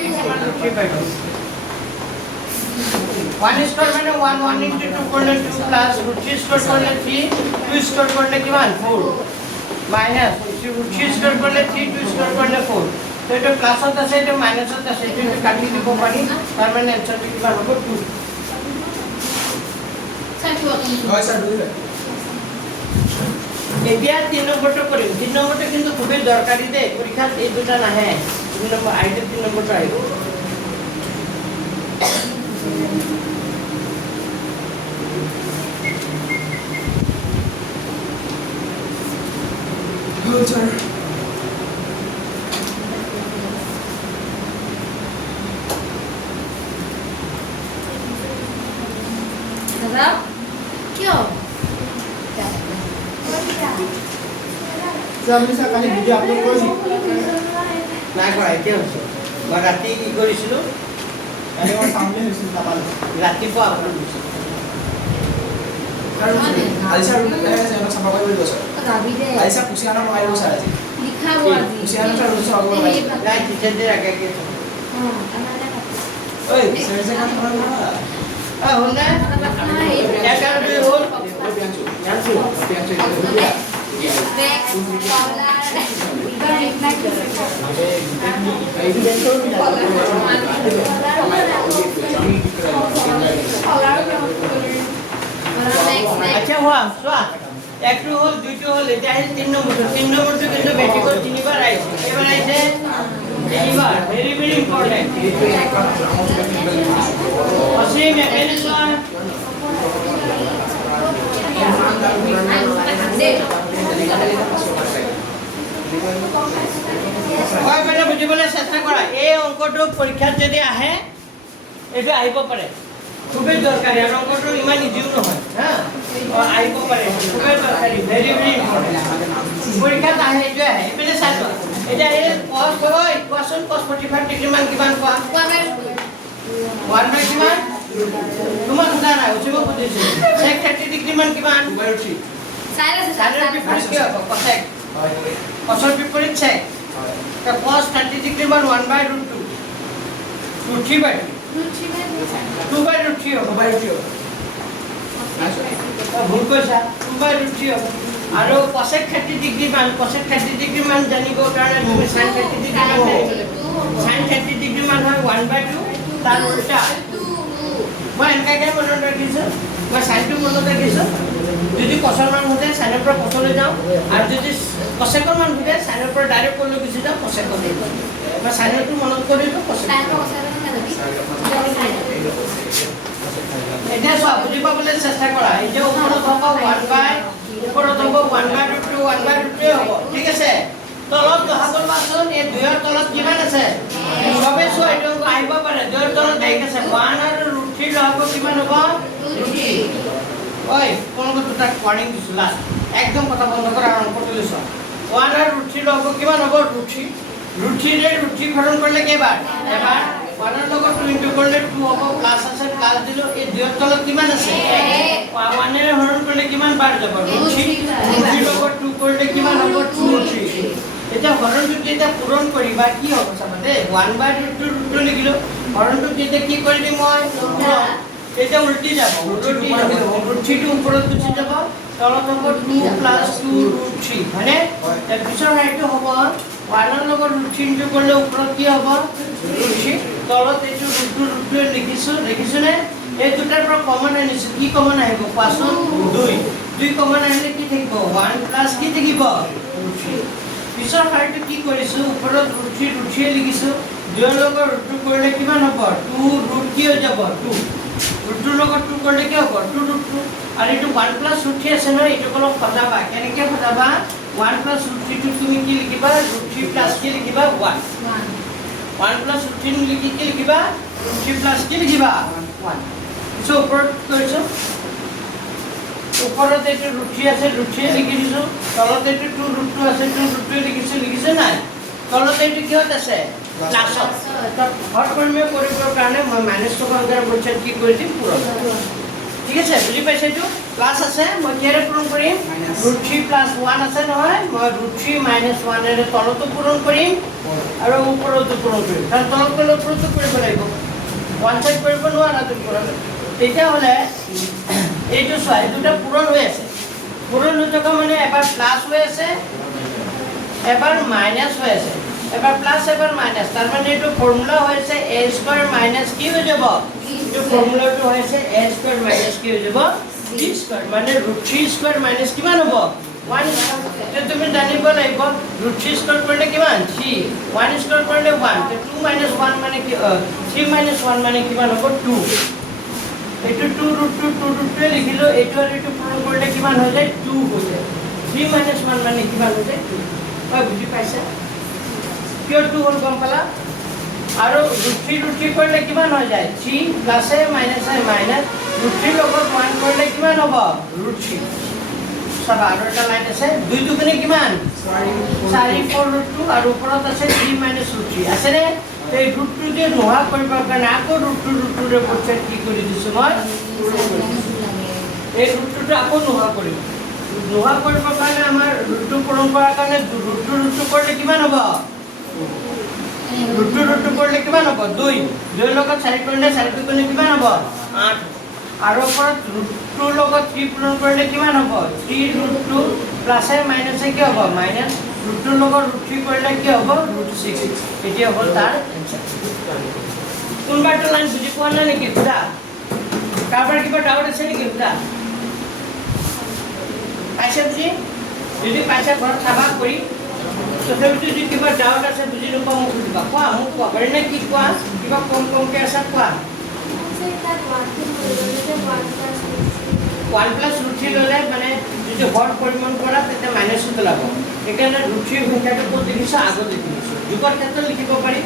1 স্কয়ার মানে 1 ইনটু 2 করলে 2 প্লাস √3 স্কয়ার করলে 3 2 স্কয়ার করলে কিমান 4 মাইনাস √3 স্কয়ার করলে 3 2 স্কয়ার করলে 4 তো এটা প্লাসত আছে এটা মাইনাসত আছে এটা কাটি দিব পারি তার মানে आंसर কিমান হবে 2 হয় স্যার দুই এতিয়া 3 নম্বৰটো কৰিম 3 নম্বৰটো কিন্তু খুবই দৰকাৰী দে পৰীক্ষাত এই দুটা নাহে 3 নম্বৰ আইডি 3 নম্বৰটো আহিব হয় স্যাৰ দাদা কিয় স্যাৰ আমি স্যাৰ কালি ভিডিও আপলোড কৰেছি নাই কৰা এতিয়া হৈছে মই ৰাতি কি কৰিছিলোঁ কালি মই চাউণ্ডে হৈছিল নাপালোঁ। ৰাতিপুৱা আপোনাৰ দিছিলোঁ আলিচা সিহঁতক চাফা কৰিব দিব ছাৰ। যাবি দে আলিচা কুচিয়ানৰ বনাই দিব ছাৰ আজি। লিখাব আজি কুচিয়ানৰ ছাৰ ৰুল চাব লাগিব। নাই টিচাৰ ডে আগে আগে ঐ ছাৰ যে কাম কৰা না। হ'ল নে এক আৰু দুই হ'ল আচ্ছা হোৱা চোৱা একটো হ'ল দুইটো হ'ল এতিয়া আহিল 3 নম্বৰটো কিন্তু বেটিকত 3বাৰ আহিছে কেইবাৰ আহিছে 3বাৰ ভেৰি ভেৰি ইম্পৰ্টেণ্ট অসীম মেকানিজম কয় পেলাই বুজিবলৈ চেষ্টা কৰা এই অংকটো পৰীক্ষাত যদি আহে এইটো আহিব পাৰে খুবেই দৰকাৰী আৰু অংকটো ইমান ইজিও নহয় হা আহিব পাৰে খুবেই দৰকাৰী ভেৰি ভেৰি ইম্পৰ্টেণ্ট পৰীক্ষাত আহে এইটো আহে এইপিনে চাই লোৱা এতিয়া এই কছ হয় কোৱাচোন কছ 45 ডিগ্ৰী মান কিমান কোৱা 1 বাই কিমান তোমাক সোধা নাই উঠিব খুজিছে sec 30 ডিগ্ৰী মান কিমান 2/3 সাইনৰ বিপৰীত কি হ'ব cosec cosৰ বিপৰীত sec cos 30 ডিগ্ৰী মান 1/√2 2/3 হ'ব ভুল কৈছা 2/3 হ'ব আৰু cosec 30 ডিগ্ৰী মান জানিবৰ কাৰণে তুমি sin 30 ডিগ্ৰী মান জানিব লাগিব sin 30 ডিগ্ৰী মান হয় 1/2 তাৰ উল্টা মই এনেকৈ মনত ৰাখিছোঁ মই চাইনটো মনত ৰাখিছোঁ যদি কচৰ মান সোধে চাইনৰ পৰা কচলৈ যাওঁ আৰু যদি কচেকৰ মান সোধে চাইনৰ পৰা ডাইৰেক্ট কলৈ গুচি যাওঁ কচেকলৈ মই চাইনৰটো মনত কৰিলোঁ কচেক এতিয়া চোৱা বুজি পাবলৈ চেষ্টা কৰা এতিয়া ওপৰত হ'ব 1/√2 হ'ব ঠিক আছে তলত বহাবৰ পাছত এই 2ৰ তলত কিমান আছে সবে চোৱা এইটো আহিব পাৰে 2ৰ তলত দেখ আছে 1 আৰু √3 লহাব কিমান হ'ব ঐ কোনোবা দুটা ওয়াৰ্নিং দিছো লাস্ট একদম কথা বন্ধ কৰা আৰু অংকটো লৈছো 1 আৰু √3 লহাব কিমান হ'ব √3 ৰে √3 হৰণ কৰিলে কেইবাৰ এবাৰ 1 ৰ লগত 2 ইনটু কৰিলে 2 হ'ব প্লাস আছে প্লাস দিলো এই 2ৰ তলত কিমান আছে 1 ৰে হৰণ কৰিলে কিমান বাৰ যাব √3 লগত 2 কৰিলে কিমান হ'ব 2√3 এটা হৰণটো যেতিয়া পূৰণ কৰিবা কি হ'ব চাবা দে 1/√2 লিখিলো হৰণটো যেতিয়া কি কৰি দিম মই এটা উল্টি যাব √3 টো ওপৰত গুচি যাব তলত হ'ব 2 + 2√3 হয়নে তাৰ পিছৰ হাইটো হ'ব 1 ৰ লগত √3 ইনটু কৰিলে ওপৰত কি হ'ব √3 তলত এইটো √2 লিখিছো নে এই দুটাৰ পৰা কমন আনিছো কি কমন আহিব কোৱাচোন 2 কমন আহিলে কি থাকিব 1 + কি থাকিব √3 পিছৰ হাইটো কি কৰিছো ওপৰত √3 লিখিছো 2 ৰ লগত √2 কৰিলে কিমান হ'ব 2 কি হৈ যাব 2 √2 লগত 2 কৰিলে কি হ'ব 2√2 আৰু এইটো 1 + √3 আছে নহয় এইটো অলপ সজাবা কেনেকৈ সজাবা 1 + √3 টো তুমি কি লিখিবা √3 + কি লিখিবা 1 + √3 লিখি কি লিখিবা √3 + কি লিখিবা 1 সো ওপৰত কৰিছো ওপৰত এইটো √3 আছে √3 লিখি দিছো তলত এইটো 2√2 আছে 2√2 লিখিছো নাই তলত এইটো কিহত আছে প্লাসত হট কৰিমে কৰিবৰ কাৰণে মই মাইনাস টকা দ্বাৰা বলছে কি কৰি দিম পূৰণ ঠিক আছে বুজি পাইছে এইটো প্লাস আছে মই কিৰে পূৰণ কৰিম √3 + 1 আছে নহয় মই √3 - 1 এৰে তলতো পূৰণ কৰিম আৰু ওপৰতো পূৰণ কৰিম তাৰ তলত গলে ওপৰতো কৰিব লাগিব ওৱান সাইড কৰিব নোৱাৰা তুমি পূৰণ তেতিয়া হলে এইটো চোৱা এই দুটা পূৰণ হৈ আছে পূৰণ হৈ থকা মানে এবাৰ প্লাস হৈ আছে এবাৰ মাইনাস হৈ আছে এবাৰ প্লাস এবাৰ মাইনাস তাৰ মানে এইটো ফৰ্মুলা হৈছে a² - কি হৈ যাব এইটো ফৰ্মুলাটো হৈছে a² - কি হৈ যাব b² মানে √3² - কিমান হ'ব 1 তে তুমি জানিব লাগিব √3² কৰিলে কিমান 3 1² কৰিলে 1 তে 2 - 1 মানে কি 3 - 1 মানে কিমান হ'ব 2 এইটো 2√2 লিখিলো এইটো আৰু এইটো পূৰণ কৰিলে কিমান হৈ যায় 2 হৈ যায় 3 - 1 মানে কিমান হৈ যায় 2 হয় বুজি পাইছা কিয় 2 হ'ল গম পালা আৰু √3 কৰিলে কিমান হৈ যায় 3 + মাইনাস √3 লগত 1 কৰিলে কিমান হ'ব √3 চাবা আৰু এটা লাইন আছে 2 দুগুণে কিমান 4 4 ৰুট 2 আৰু ওপৰত আছে 3 মাইনাছ ৰুট 3 আছেনে এই ৰুট 2 যে নোহোৱা কৰিবৰ কাৰণে আকৌ ৰুট 2 ৰে পইচাত কি কৰি দিছোঁ মই এই ৰুট 2 টো আকৌ নোহোৱা কৰিম নোহোৱা কৰিবৰ কাৰণে আমাৰ ৰুট 2 পূৰণ কৰাৰ কাৰণে ৰুট 2 কৰিলে কিমান হ'ব ৰুট 2 কৰিলে কিমান হ'ব 2 2 লগত 4 কৰিলে 4 দুগুণে কিমান হ'ব 8 আৰু ওপৰত ৰুট 2 লগত 3 পূৰণ কৰিলে কিমান হ'ব 3 ৰুট 2 প্লাছে মাইনাছে কি হ'ব মাইনাছ ৰুট 2 লগত ৰুট 3 কৰিলে কি হ'ব ৰুট 6 এতিয়া হ'ল তাৰ এনসাৰ কোনবাৰটো লাইন বুজি পোৱা নাই নেকি বুজা কাৰোবাৰ কিবা ডাউট আছে নেকি বুজা পাইছে বুজি যদি পাইছে ঘৰত চাবা কৰি তথাপিতো যদি কিবা ডাউট আছে বুজি নোপোৱা মোক সুধিবা কোৱা মোক কোৱা বৰে নে কি কোৱা কিবা কমকৈ আছে কোৱা 1 প্লাস ৰুট 3 ললে মানে যদি হৰ পৰিমাণ কৰা তেতিয়া মাইনাস ওলাব এখানে ৰুট 3 সংখ্যাটো ক'ত লিখিছো আগত লিখিছো যোগৰ ক্ষেত্ৰত লিখিব পাৰি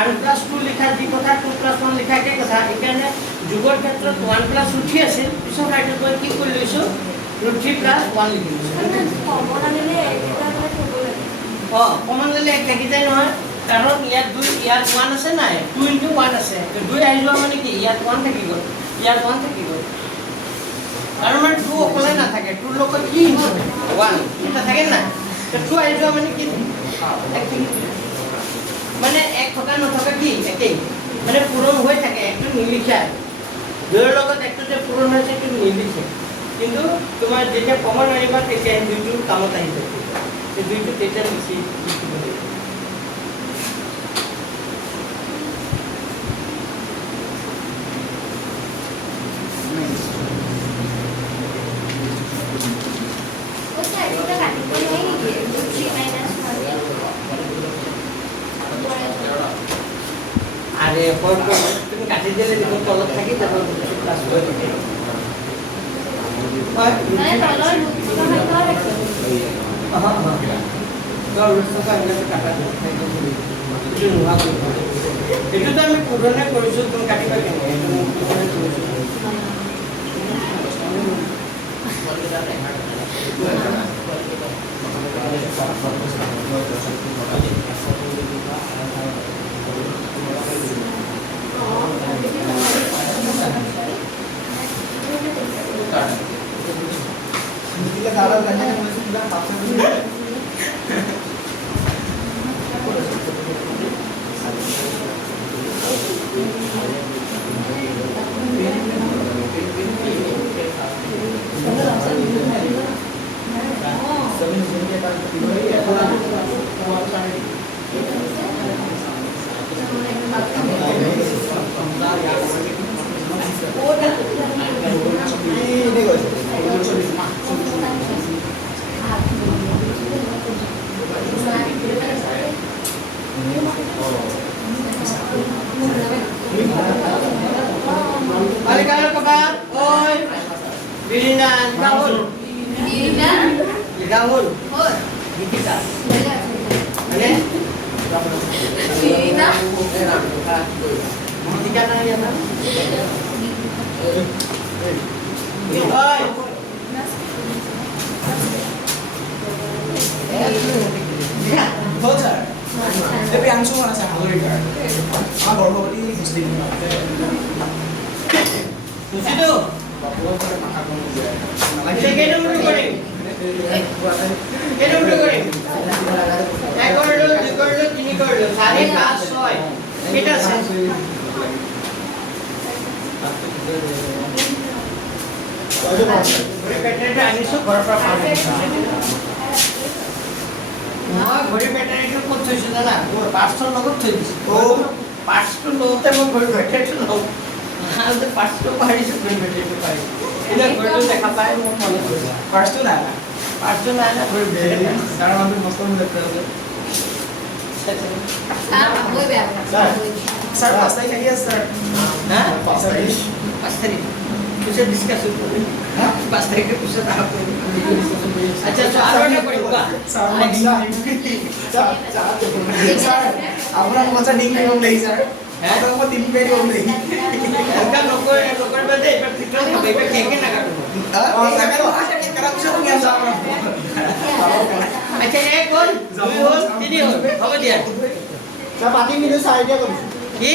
1 প্লাস 2 লিখা যি কথা 2 প্লাস 1 লিখা একে কথা এখানে যোগৰ ক্ষেত্ৰত 1 প্লাস ৰুট 3 আছে পিছত আইটো মই কি কৰি লৈছো ৰুট 3 প্লাস 1 লিখিছো কমন ললে এক থাকি যায় নহয় কাৰণ ইয়াত 2 ইয়াত 1 আছে নাই 2 * 1 আছে 2 আহি যোৱা মানে কি ইয়াত 1 থাকি গ'ল ইয়াত 1 থাকি গ'ল আৰু মানে 2 অকলে না থাকে 2 লগত কি 1 এটা থাকে না তো 2 আহি যোৱা মানে কি এক থাকি মানে এক থকা নথকা কি একেই মানে পূৰণ হৈ থাকে একটো নিলিখা 2 লগত একটো যে পূৰণ হৈছে সেইটো নিলিখে কিন্তু তোমাৰ যেতিয়া কমন আনিবা তেতিয়া দুইটো কামত আহি যায় এই দুইটো তেতিয়া লিখি লিখিব লাগিব আরে তুমি কাটি দিলে দেখো তলত থাকি তারপর ক্লাস করে দিতে মানে তলৰ ৰুটটো হয় তলৰ ৰুটটো কাটলে কাটা দিও এইটো তো আমি পুৰণে কৰিছো তুমি কাটিবা কেনে এইটো পুৰণে কৰিছো दादा करने में सुविधा पास Balik ka ba? Oy! Bilinan, ligahon. Bilinan? Ligahon. Hor. Dikita. Ano? Bilinan? Dikita na yan ha? Oy! हो सर ते प्यांशु मला सांगलो रिगार्ड हा गर्भवती मुस्लिम Susido. Kaya number ko rin. Kaya number ko rin. Ek korlo, 2 korlo, 3 korlo. 5.5 6. Kita sa. Beri pattern ani so ঘৰৰ পৰা পালে। মই ঘড়ী পেটাৰীটো ক'ত থৈছো জানা মোৰ পাৰ্চৰ লগত থৈ দিছো পাৰ্চটো লওঁতে মই ঘড়ী পেটাৰীটো লওঁ আৰু পাৰ্চটো পাৰিছো ঘড়ী পেটাৰীটো পাৰিছো এতিয়া ঘড়ীটো দেখা পাই মোৰ মনত পৰিছে फास्ट ना পাৰ্চটো নাই না ঘড়ী পেটাৰী कारण आम्ही मस्त मुलं करतो Muy bien. सर पास्ता खाली सर হা पास्ता 5 তারিখ পিছত ডিসকাশন করি 5 তারিখে পিছত আপ আচ্ছা তো আর একটা করি কা सर আমরা মজা নিং নিয়ম নেই স্যার হ্যাঁ আমরা তিন পেরি নিয়ম নেই একা লোকের বাদে এবার ফিটল হবে এবার কেকে না কাটবো और सर তাৰপিছত তুমি আছা আমাৰ আচ্ছা 1 হ'ল 2 হ'ল 3 হ'ল হ'ব দিয়া স্যার পাতিম কিন্তু স্যার এতিয়া কৰিছো কি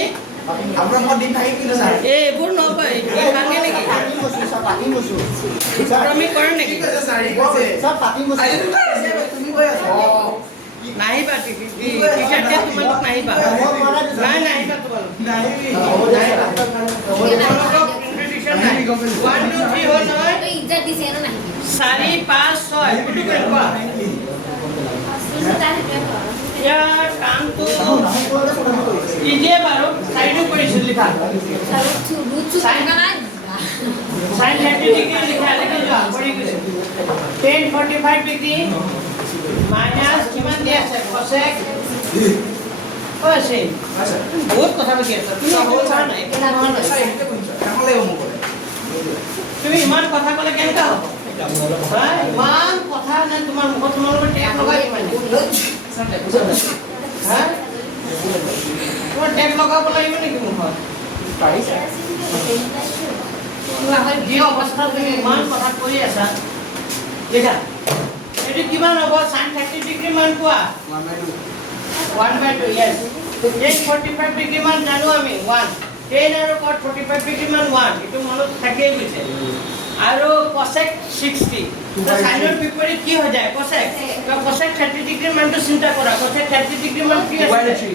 আপোনাৰ মই দিন থাকিম কিন্তু ছাৰ এইবোৰ নকয় কি ভাঙে নেকি পাতিম কৈছো স্যাৰ পাতিম কৈছো তুমি কৰে নেকি কি কৈছে ছাৰ ই কৈছে স্যাৰ পাতিম কৈছো তুমি কৈ আছা নাহিবা টিচাৰকে তোমালোক নাহিবা নাই নাহিবা তোমালোক হ'ব দিয়া তোমালোকক ইনভিটেশ্যন নাই 1 2 3 হ'ল নহয় তই ইজ্জত দিছে ন নাহি 4 5 6 কোনটো কৰিবা তাৰ হেতু ইয়াৰ কামটো সকলোতে ফটো কৰিছে ইজিয়ে বাৰু চাইডো কৰিছিল লিখা ৰুচু কানা সাইন 30 ডিগ্ৰী লিখা লিখি যোৱা কৰি গৈছে 10 45 ডিগ্ৰী মাইনাস কিমান দি আছে cosec আছে বহুত কথা পাতি আছা তুমি বহুত কথা নাই ছাৰ এইটো কৈছো কাম লাগিব মোক তুমি ইমান কথা ক'লে কেনেকা হ'ব হয় ইমান কথা নাই তোমাৰ মুখত তোমালোকৰ টেপ লগাই কিমান ছাৰ বুজা হা তোমাৰ টেপ লগাব লাগিব নেকি মুখত পাৰিছে যি অৱস্থা তুমি ইমান কথা কৈ আছা দেখা এইটো কিমান হ'ব sin 30 ডিগ্ৰী মান কোৱা 1/2 yes 45 ডিগ্ৰী মান জানো আমি 1 10 আৰু cot 45 ডিগ্ৰী মান 1 এটো মনত থাকেই গৈছে আৰু cosec 60 তো সাইনৰ বিপৰীত কি হৈ যায় cosec তো cosec 30 ডিগ্ৰী মানটো চিন্তা কৰা cosec 30 ডিগ্ৰী মান কি আছে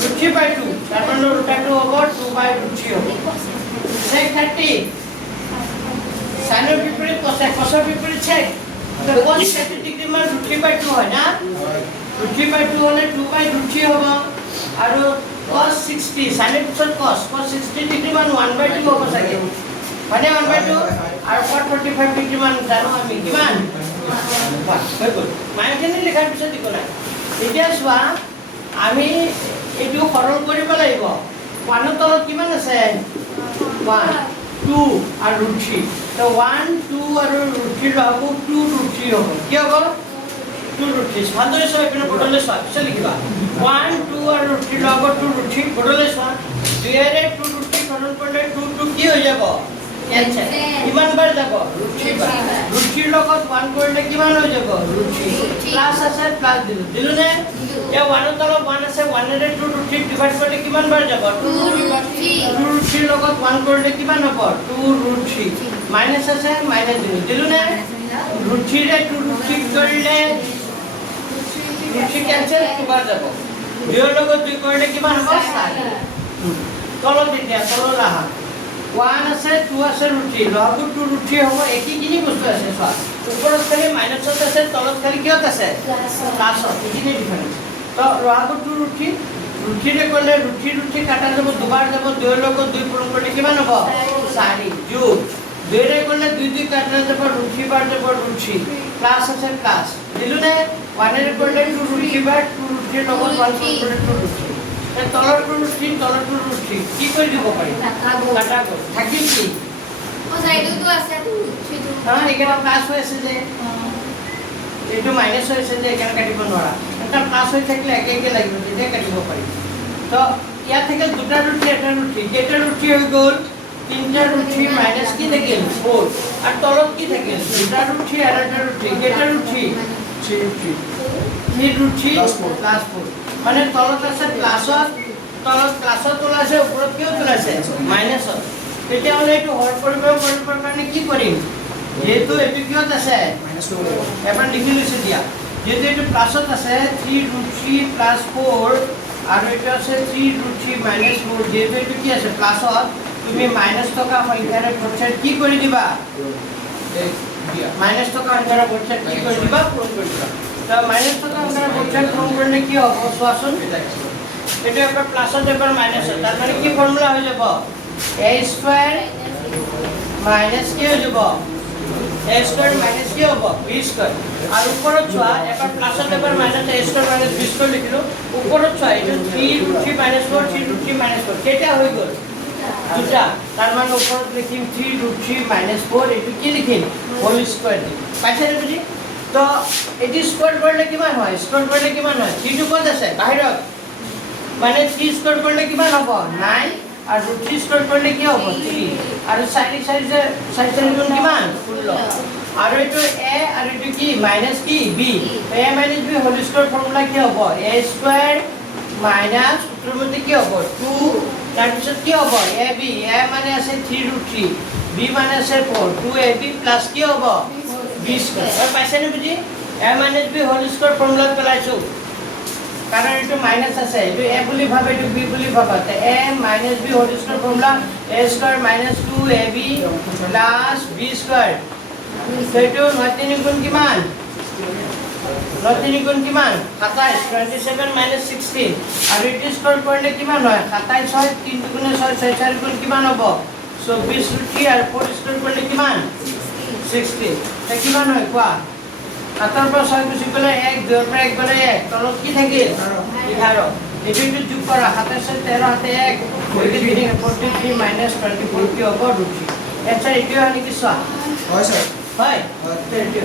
√3/2 তাৰ মানে √2 হ'ব 2/√3 হ'ব sec 30 সাইনৰ বিপৰীত cosec cosৰ বিপৰীত sec তো cos 30 ডিগ্ৰী মান √3/2 হয় না √3/2 হলে 2/√3 হ'ব আৰু cos 60 সাইনৰ পিছত cos 60 ডিগ্ৰী মান 1/2 হ'ব চাগে মানে 1/2 আৰু cot 45 ডিগ্ৰী মান জানো আমি কিমান হৈ গ'ল মাইনাসখিনি লিখাৰ পিছত একো নাই এতিয়া চোৱা আমি এইটো সৰল কৰিব লাগিব 1 ৰ তলত কিমান আছে 1 2 আৰু √3 তো 1 2 আৰু √3 হ'ব 2√3 হ'ব কি হ'ব 2√3 ভালদৰে চোৱা এইপিনে বদলে চোৱা পিছে লিখিবা 1 2 আৰু √3 হ'ব 2√3 বদলে চোৱা 2 ৰে 2√3 সৰল কৰিলে 2 2 কি হৈ যাব কেনসেল কিমান বাৰ যাব √3 বাৰ √3 লগত 1 কৰিলে কিমান হৈ যাব √3 প্লাস আছে প্লাস দিলো নে এ 1 ৰ তলত 1 আছে 1 ৰে 2√3 ডিভাইড কৰিলে কিমান বাৰ যাব 2√3 লগত 1 কৰিলে কিমান হ'ব 2√3 মাইনাস আছে মাইনাস দিলো নে √3 ৰে 2√3 কৰিলে √3 কেনসেল দুবাৰ যাব 2 ৰ লগত 2 কৰিলে কিমান হ'ব 4 তলত এতিয়া তলত আহা 1 আছে 2 আছে √3 লহটো 2√3 হ'ব একই কিনি বস্তু আছে চোৱা ওপৰত খালি মাইনাসত আছে তলত খালি কিহত আছে প্লাসত একিনি ডিফাৰেন্স তো লহটো 2√3 √3 ৰে কৰিলে √3 কাটা যাব দুবাৰ যাব 2 ৰ লগত 2 পূৰণ কৰিলে কিমান হ'ব 4 যোগ 2 ৰে কৰিলে 2 2 কাটা যাব √3 বাৰ যাব √3 প্লাস আছে প্লাস দিলু নে 1 ৰে কৰিলে 2√3 বাৰ 2√3 লগত 1 কৰিলে 2√3 তলৰ √3 তলৰ √3 কি কৰি দিব পাৰি কাটা গ'ল থাকিল কি ও সাইডটো আছে √3 হ্যাঁ এখানে প্লাস হৈ আছে যে এইটো মাইনাস হৈ আছে যে এখানে কাটিব নোৱাৰা এটা প্লাস হৈ থাকিলে একে একে লাগিব তেতিয়া কাটিব পাৰি তো ইয়াত থাকে দুটা √3 এটা √3 কেইটা √3 হৈ গ'ল তিনটা √3 মাইনাস কি থাকিল 4 আর তলত কি থাকিল দুটা √3 আর একটা √3 কেইটা √3 3√3 প্লাস 4 মানে তলত আছে প্লাসত তলত প্লাসত তোলাছে ওপৰত কিয় তোলাছে মাইনাসত তেতিয়া হলে এইটো হৰ কৰিবৰ কাৰণে কি কৰিম যেহেতু এইটো কিয়ত আছে মাইনাস কৰিব লাগিব এবাৰ লিখি লৈছে দিয়া যেহেতু এইটো প্লাসত আছে 3√3 প্লাস 4 আৰু এইটো আছে 3√3 মাইনাস 4 যেহেতু এইটো কি আছে প্লাসত তুমি মাইনাস থকা সংখ্যাৰে ভৰ্তি কি কৰি দিবা মাইনাস থকা সংখ্যাৰে ভৰ্তি কি কৰি দিবা পূৰণ কৰি দিবা তো মাইনাস থকা সংখ্যাৰে ভৰ্তি পূৰণ কৰিলে কি হ'ব চোৱাচোন এটো এবাৰ প্লাসত এবাৰ মাইনাসত তাৰ মানে কি ফৰ্মুলা হৈ যাব a² মাইনাস কি হৈ যাব a² মাইনাস কি হ'ব b² আৰু ওপৰত চোৱা এবাৰ প্লাসত এবাৰ মাইনাস a² মাইনাস b² লিখিলো ওপৰত চোৱা এটো 3√3 মাইনাস 4 3√3 মাইনাস 4 কেটা হৈ গ'ল দুটা তাৰ মানে ওপৰত লিখিম 3√3 মাইনাস 4 এটো কি লিখিম হোল স্কয়াৰ দিম পাইছানে বুজি তো এটি স্কয়াৰ কৰিলে কিমান হয় স্কয়াৰ কৰিলে কিমান হয় 3 টো ক'ত আছে বাহিৰত মানে 3 স্কয়াৰ কৰিলে কিমান হ'ব 9 আৰু 3 স্কয়াৰ কৰিলে কি হ'ব 3 আৰু 4 4 গুণ কিমান 16 আৰু এইটো a আৰু এইটো কি মাইনাস কি b a minus b whole square formula কি হ'ব a স্কয়াৰ মাইনাস সূত্ৰৰ মতে কি হ'ব 2 তাৰ পিছত কি হ'ব ab a মানে আছে 3√3 b মানে আছে 4 2ab প্লাস কি হ'ব b স্কয়ার আৰু পাইছেনে বুজি a minus b whole square formula পেলাইছো কাৰণ এইটো মাইনাস আছে এইটো a বুলি ভাবে এইটো b বুলি ভাবা তে a minus b whole square formula a square minus 2ab plus b square সেইটো 9 3 গুণ কিমান 9 3 গুণ কিমান 27 27 minus 16 আৰু এইটো স্কয়াৰ কৰিলে কিমান হয় 27 হয় 3 গুণে 6 6 4 গুণ কিমান হ'ব 24 আৰু 4 স্কয়াৰ কৰিলে কিমান 60 তে কিমান হয় কোৱা 7 পৰা 6 গুছি গলে 1 2 পৰা 1 গলে 1 তলত কি থাকিল 11 এইটো যোগ কৰা 27 13 হাতে 1 43 minus 24 কি হ'ব √3 এনসার এইটো হয় নেকি চোৱা হয় স্যার হয় এইটো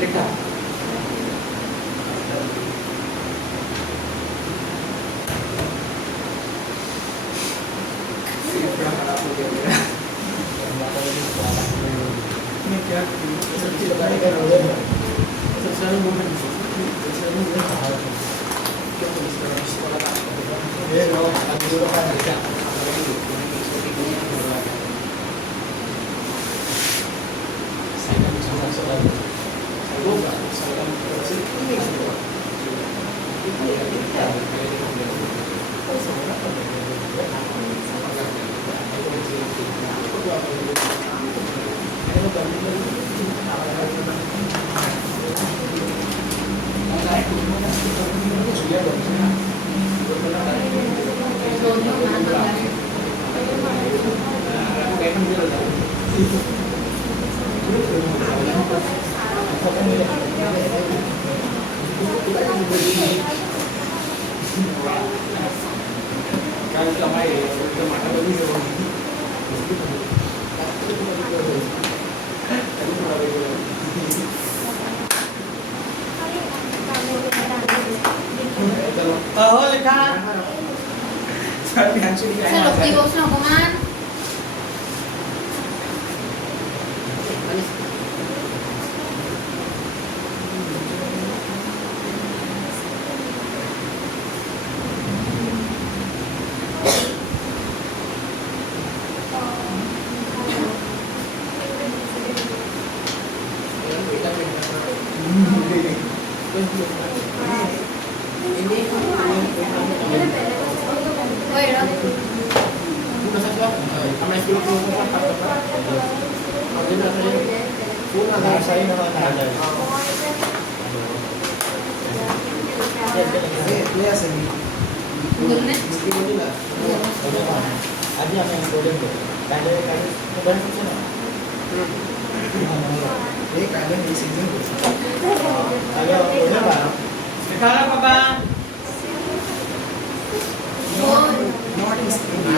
দেখা ये क्या सच्ची बताने का रोल है सबसे मूवमेंट ये लो अभी जो का है লিখা सर ध्यान से लिखा Sir, di box na kuman. Wait, अभी हमें इंपोर्टेंट है पहले मोबाइल से ना एक आगे नहीं सीजन अगर बोले बात लिखा ला बाबा not is in the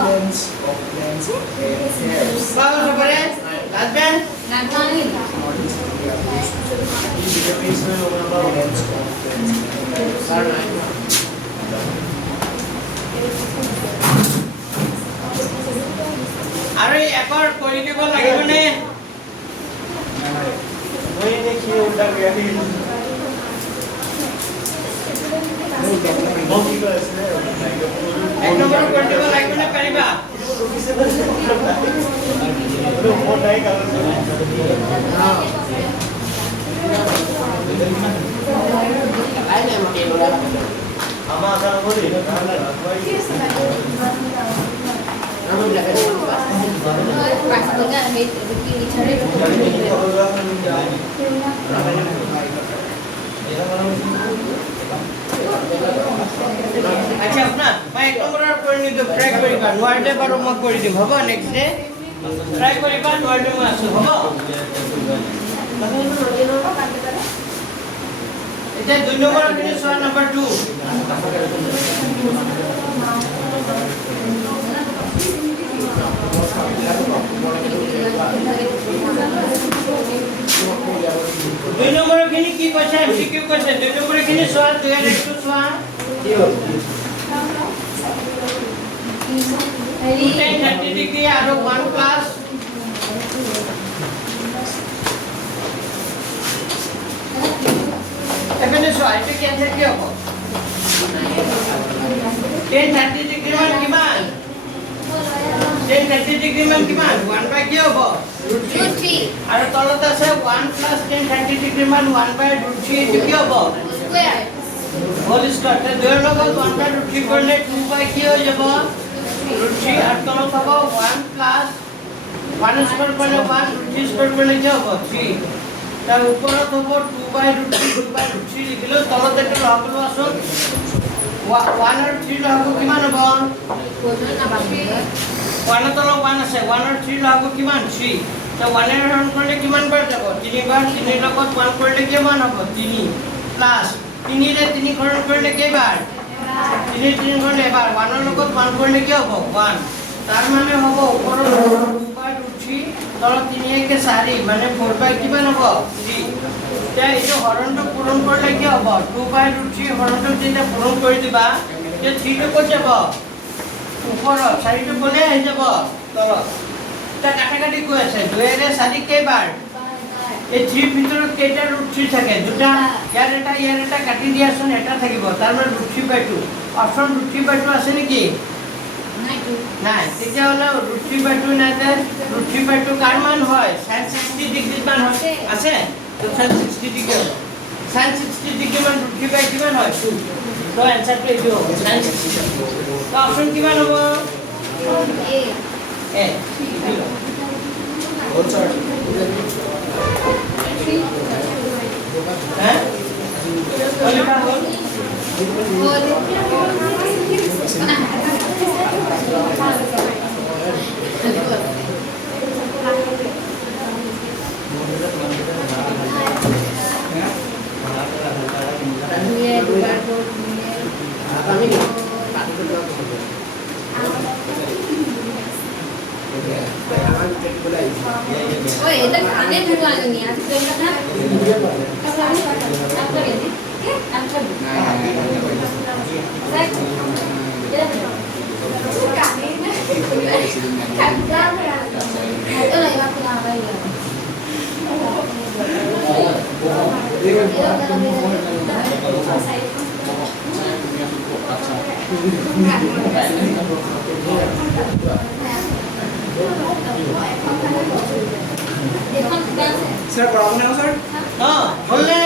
lens of lens hairs बाबा सबरे लाजबेन nagmangin. not is in the lens of lens আৰু একৰ কৰি দিব লাগিব নে वही देखिए उल्टा गया ही এক নম্বৰ কৰি দিব লাগিব নে পাৰিবা Pas enggak begini cari আচ্ছা শুনা মই এক নম্বৰৰ কৰি নিদিওঁ ট্ৰাই কৰিবা নোৱাৰিলে বাৰু মই কৰি দিম হ'ব নেক্সট ডে ট্ৰাই কৰিবা নোৱাৰিলে মই আছোঁ হ'ব এতিয়া 2 নম্বৰৰ খিনি চোৱা নম্বৰ 2 নম্বৰৰ খিনি কি কৈছে এমসিকিউ কৈছে 2 নম্বৰৰ খিনি চোৱা 2 আৰু 1 চোৱা কি হ'ল? হেৰি 30 ডিগ্ৰী আৰু 1 প্লাছ এখানে চোৱা এইটো কেনচেল কি হ'ব 10 30 ডিগ্ৰী মান কিমান 10 30 ডিগ্ৰী মান কিমান 1 বাই কি হ'ব √3 আৰু তলত আছে 1 প্লাছ 10 30 ডিগ্ৰী মান 1 বাই √3 এইটো কি হ'ব স্কয়াৰ হোল স্কয়াৰ তে দুইৰ লগত 1 বাই √3 কৰিলে 2 বাই কি হৈ যাব √3 আৰু তলত হ'ব 1 প্লাছ 1 স্কয়াৰ কৰিলে 1 √3 স্কয়াৰ কৰিলে কি হ'ব 3 তাৰ ওপৰত হ'ব 2 বাই √3 লিখিলো তলত এটা লগালো আসুন 1 আৰু 3 লগাব কিমান হ'ব 1 তলত 1 আছে 1 আৰু 3 লগাব কিমান 3 তো 1 এৰ হৰণ কৰিলে কিমান বাৰ যাব 3 বাৰ 3 ৰ লগত 1 কৰিলে কিমান হ'ব 3 প্লাস 3 ৰে 3 হৰণ কৰিলে কেইবাৰ 3 3 কৰিলে এবাৰ 1 ৰ লগত 1 কৰিলে কি হ'ব 1 তাৰ মানে হ'ব ওপৰত 2 বাই √3 তলত 3 কে 4 মানে 4 বাই কিমান হ'ব 3 তে এইটো হৰণটো পূৰণ কৰিলে কি হ'ব 2 বাই √3 হৰণটো যেতিয়া পূৰণ কৰি দিবা তে 3 টো ক'ত যাব ওপৰত 4 টো কোনে আহি যাব তলত তে কাটাকাটি কৈ আছে 2 ৰে 4 কেইবাৰ এই 3 ভিতৰত কেইটা √3 থাকে দুটা ইয়াৰ এটা কাটি দিয়াচোন এটা থাকিব তাৰ মানে √3/2 অপচন √3/2 আছে নেকি নাই তেতিয়া হলে √3/2 নাই তে √3/2 কাৰ মান হয় sin 60 ডিগ্ৰী মান হয় আছে তো sin 60 ডিগ্ৰী sin 60 ডিগ্ৰী মান √3/2 কিমান হয় 2 তো आंसरটো এইটো হ'ব sin 60 তো অপচন কিমান হ'ব এ হ'ল ছাৰ হ্যাঁ লিখা হল ওই এটা কানে ঢুকা নি আজ তো এটা না স্যার পড়াবো না স্যার হ্যাঁ বললে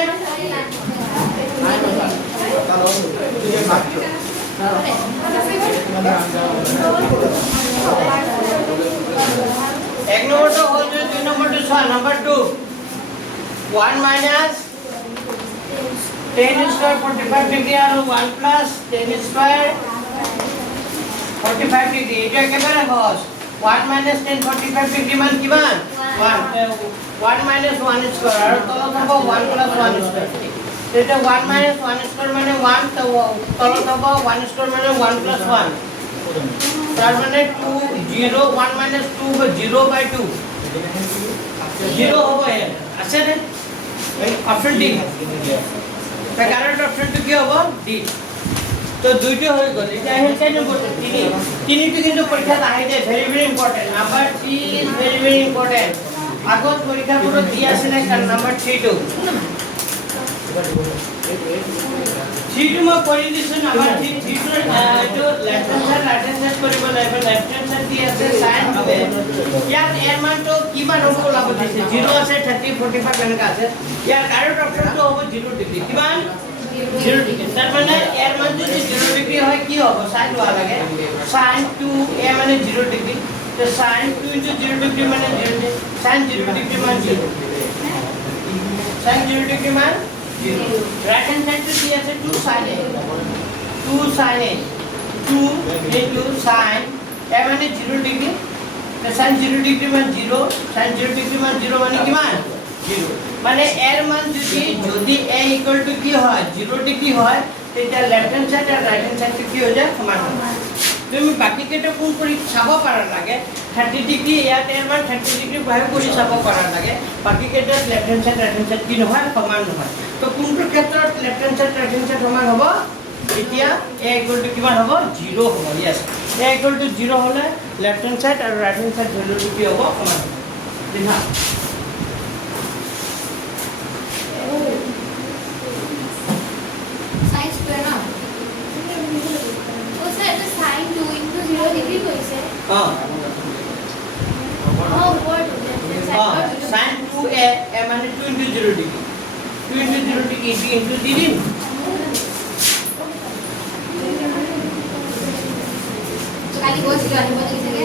এক নম্বরটা হল যে 2 নম্বরটা সমান নাম্বার 2 1 মাইনাস 10 স্কয়ার 45 ডিগ্রি আর 1 প্লাস 10 স্কয়ার 45 ডিগ্রি এটা একেবারে সহজ 1 minus 10 45 ডিগ্রি মান কিমান 1 1 minus 1 স্কয়ার আর তলত হবে 1 plus 1 স্কয়ার এটা 1 minus 1 স্কয়ার মানে 1 তো তলত হবে 1 স্কয়ার মানে 1 plus 1 তার মানে 2 0 1 minus 2 হবে 0/2 0 হবে আছে রে অপশন ডি তা কারেন্ট অপশনটো কি হবে ডি তো দুইটো হৈ গল এটা আহিল কেনে নম্বৰটো 3 তিনিটো কিন্তু পৰীক্ষাত আহি যায় very very important number 3 is very very important আগত পৰীক্ষাবোৰত দি আছিলে নাম্বাৰ 3 টো 3 টো মই কৰি দিছো নাম্বাৰ 3 টো এইটো left hand side right hand side কৰিব লাগিব লেফ্ট হ্যান্ড সাইড দি আছে সাইন হবে ইয়াত এর মানটো কিমান হ'ব ওলাব দিছে 0 আছে 30 45 এনেকা আছে ইয়াৰ কাৰেক্ট অপশনটো হ'ব 0 ডিগ্ৰী কিমান 0 ডিগ্ৰী তাৰ মানে এৰ মান যদি 0 ডিগ্ৰী হয় কি হ'ব সাইন লোৱা লাগে sin 2 এ মানে 0 ডিগ্ৰী তো sin 2 * 0 ডিগ্ৰী মানে 0 ডিগ্ৰী sin 0 ডিগ্ৰী মান 0 sin 0 ডিগ্ৰী মান 0 রাইট হ্যান্ড সাইড দি আছে 2 sin a 2 sin a 2 into sin এ মানে 0 ডিগ্ৰী তো sin 0 ডিগ্ৰী মান 0 sin 0 ডিগ্ৰী মান 0 মানে কিমান 0 মানে এর মান যদি a ইকুয়াল টু কি হয় 0 ডিগ্রি হয় তেতিয়া লেফট হ্যান্ড সাইড আর রাইট হ্যান্ড সাইড কি হৈ যায় সমান হয় তুমি বাকি কেটা কোন কৰি চাব পাৰা লাগে 30 ডিগ্ৰি ইয়াত এৰ মান 30 ডিগ্ৰি ভাবে কৰি চাব পাৰা লাগে বাকি কেটা left hand side right hand side কি নহয় সমান নহয় তো কোনটো ক্ষেত্ৰত left hand side right hand side সমান হ'ব এতিয়া a equal to কিমান হ'ব 0 হ'ব yes a equal to 0 হ'লে লেফট হ্যান্ড সাইড আৰু ৰাইট হ্যান্ড সাইড ভ্যালুটো কি হ'ব সমান হ'ব লিখা sin square না ও স্যার এটা sin 2 into 0 ডিগ্রি হইছে অঁ ওয়ার্ড sin 2a a মানে 2 into 0 degree 2 into 0 degree b into d দিম খালি বসে গালি বলে থেকে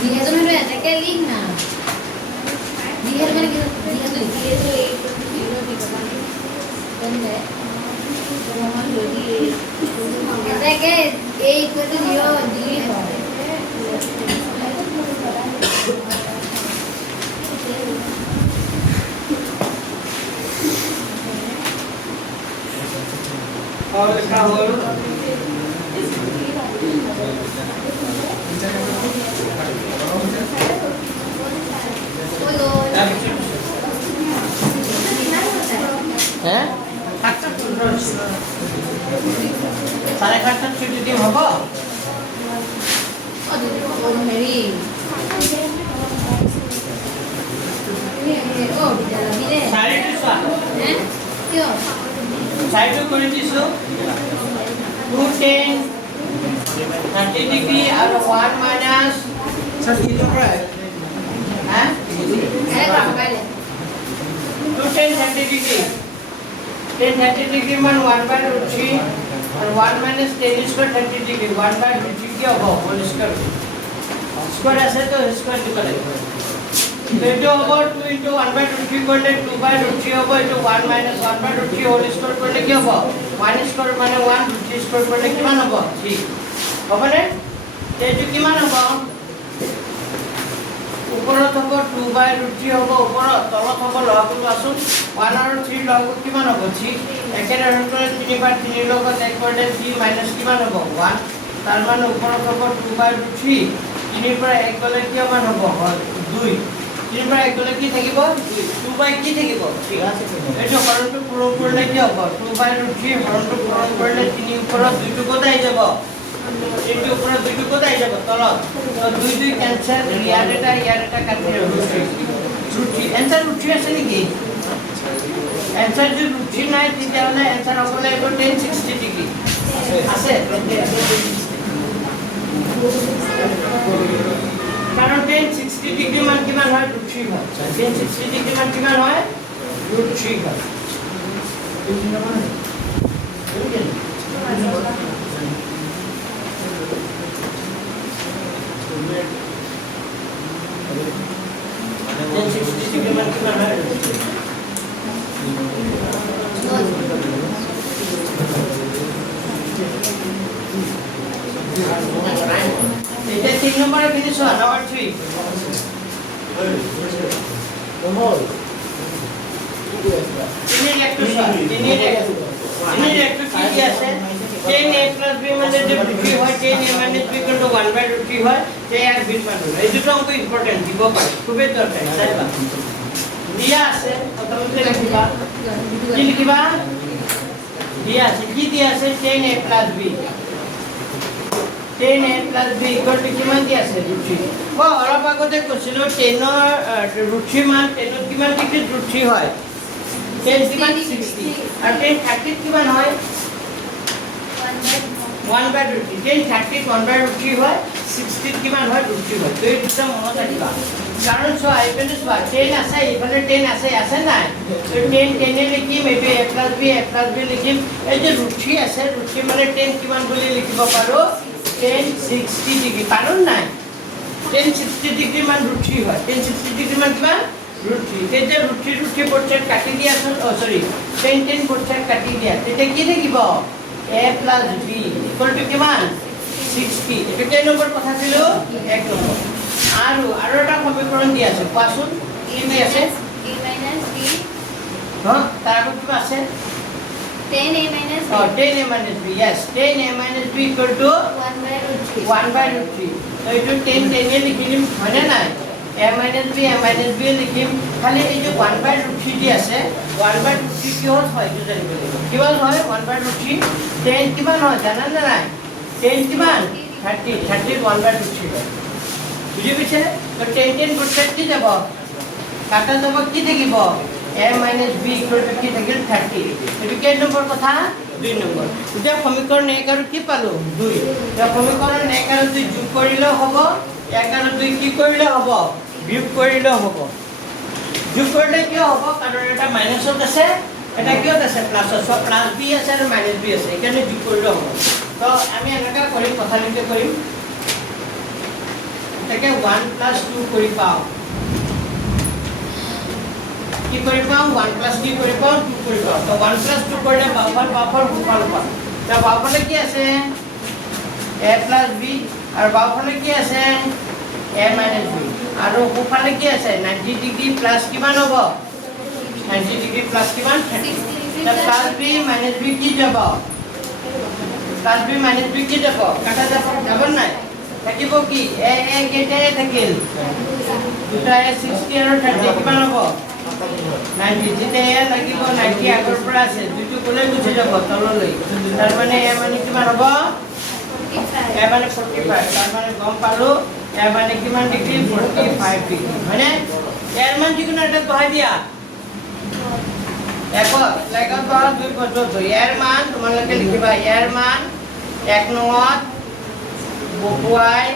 দিহাজন হলো এটাকে লিখ না দিহাজ মানে কি দিহাজ দিহাজ এই ইউরো বিকমান বন্ধে রোমান লদি এটাকে এই ইকুয়াল টু 0 ডিগ্রি হয় और लिखा हो বলো হ্যাঁ কাটটা পুরো সাড়ে কাটটা ছুটি দিম হব ও মেরি ও বিদ্যালয় দিলে সাড়ে দিছা হ্যাঁ কিয় সাইডে করে দিছো 210 30 ডিগ্রি আর 1 মাইনাস স্যার কি দরকার হ্যাঁ আরে বাবা বাইরে 210 30 ডিগ্রি 10 30 ডিগ্রি মান 1/√3 আর 1 মাইনাস 10 স্কয়ার 30 ডিগ্রি 1/√3 কি হবে হোল স্কয়ার স্কয়ার আছে তো স্কয়ার দিতে লাগবে এটো হবে 2 into 1/√3 করলে 2/√3 হবে এটো 1 minus 1/√3 হোল স্কয়ার করলে কি হবে 1 স্কয়ার মানে 1 √3 স্কয়ার করলে কিমান হবে 3 হবে না এটো কিমান হবে উপৰত হ'ব 2/√3 হ'ব উপৰত তলত হ'ব লহগুটো আছো 1 আৰু 3 লহগু কিমান হ'ব 3 একেদৰে কৰি 3 বাৰ 3 লগত 1 কৰিলে 3 মাইনাস কিমান হ'ব 1 তাৰ মানে উপৰত হ'ব 2/√3 3 পৰা 1 গলে কিমান হ'ব 2 3 পৰা 1 গলে কি থাকিব 2 বাই কি থাকিব ঠিক আছে এইটো হৰণটো পূৰণ কৰিলে কি হ'ব 2/√3 হৰণটো পূৰণ কৰিলে 3 ওপৰত 2 টো কত আহি যাব 3 টো ওপৰত 2 টো কত আহি যাব তলত তো 2 2 ক্যান্সেল ইয়াৰ এটা কাটি √3 এনসাৰ √3 আছে নেকি এনসাৰ যদি √3 নাই তেতিয়াহলে এনসাৰ হ'ব লাগিব 1060 ডিগ্ৰী আছে কারণ 1060 ডিগ্রি মান কিমান হয় √3 হয় 1060 ডিগ্রি মান কিমান হয় √3 হয় ডিগ্রি মান কিমান হয় এটা 3 নম্বরে ফিনিশ হয় নাম্বার 3 কি আছে 10a plus b মানে যে b হয় 10a minus b equal to 1/√3 হয় সেই আর b পাবো এই দুটো অঙ্ক ইম্পর্টেন্ট দিব পারে খুবই দরকার চাইবা দিয়া আছে প্রথমে লিখিবা কি লিখিবা দিয়া আছে কি দিয়া আছে 10a plus b 10a plus b equal to কিমান দিয়া আছে √3 ও অলপ আগতে কৈছিল 10 ৰ √3 মান 10 ত কিমান ডিগ্ৰী √3 হয় 10 কিমান 60 আর 10 30 কিমান হয় 1/√3 10 30 1/√3 হয় 60 কিমান হয় √3 হয় তো এই দুটা মনত ৰাখিবা কাৰণ চোৱা এইফালে চোৱা 10 আছে এইফালে 10 আছে নাই তো 10 10 এ লিখিম এইটো a + b লিখিম এই যে √3 আছে √3 মানে 10 কিমান বুলি লিখিব পাৰো 1060 ডিগ্ৰী পাৰো নাই 1060 ডিগ্ৰী মান √3 হয় 1060 ডিগ্ৰী মান কিমান √3 তেতিয়া √3 পৰ্যায়ত কাটি দিয়াচোন সৰি 10 পৰ্যায়ত কাটি দিয়া তেতিয়া কি থাকিব a plus b equal to কিমান 60 এটা কেই নম্বৰ কথা ছিল 1 নম্বৰ আৰু এটা সমীকৰণ দি আছে কোৱাচোন কি দি আছে a minus b তাৰ আগত কিবা আছে 10a minus b 10a minus b yes 10a minus b equal to 1 by root 3 1 by root 3 তো এইটো 10 10 এ লিখিম হয়নে নাই a minus b লিখিম খালি এই যে 1 by root 3 দি আছে 1 by root 3 কি হয় এইটো জানিব লাগিব কিমান হয় 1 by root 3 10 কিমান হয় জানা না নাই 10 কিমান 30 1 by root 3 হয় বুঝি পাইছে তো 10 10 গুণ কি যাব কাটা যাব কি থাকিব a minus b equal to কি থাকিল 30 এটো কেই নম্বৰ কথা 2 নম্বৰ এতিয়া সমীকৰণ 1 আৰু কি পালো 2 এতিয়া সমীকৰণ 1 আৰু 2 যোগ কৰিলেও হ'ব 1 আৰু 2 কি কৰিলেও হ'ব বিয়োগ কৰিলেও হ'ব যোগ কৰিলে কি হ'ব কাৰণ এটা মাইনাসত আছে এটা কিয়ত আছে প্লাসত সব প্লাস b আছে আৰু মাইনাস b আছে এখানে যোগ কৰিলেও হ'ব তো আমি এনেকা কৰিম কথা লিখি কৰিম এটাকে 1 + 2 কৰি পাও কি কৰি পাও 1 + কি কৰি পাও 2 কৰি পাও তো 1 + 2 কৰিলে বাওফাল গুফাল পাও তো বাওফালে কি আছে a + b আৰু বাওফালে কি আছে a - b আৰু গুফালে কি আছে 90 ডিগ্ৰী প্লাস কিমান হ'ব 90 ডিগ্ৰী প্লাস কিমান 30 তো প্লাস b - b কি যাব প্লাস b - b কি যাব কাটা যাব নাই থাকিব কি a কেটে থাকিল দুটা 60 আৰু 30 কিমান হ'ব 90 যেটা এ লাগিব 90 আগৰ পৰা আছে দুটো কোলে গুছি যাব তললৈ তাৰ মানে এ মানে কিমান হ'ব 45 এ মানে 45 তাৰ মানে গম পালো এ মানে কিমান ডিগ্ৰী 45 ডিগ্ৰী মানে এর মান যিকোনো এটা বহাই দিয়া একত লাগত বহা দুই পদ্ধতি এর মান তোমালোকে লিখিবা এর মান 1 নংত বকুৱাই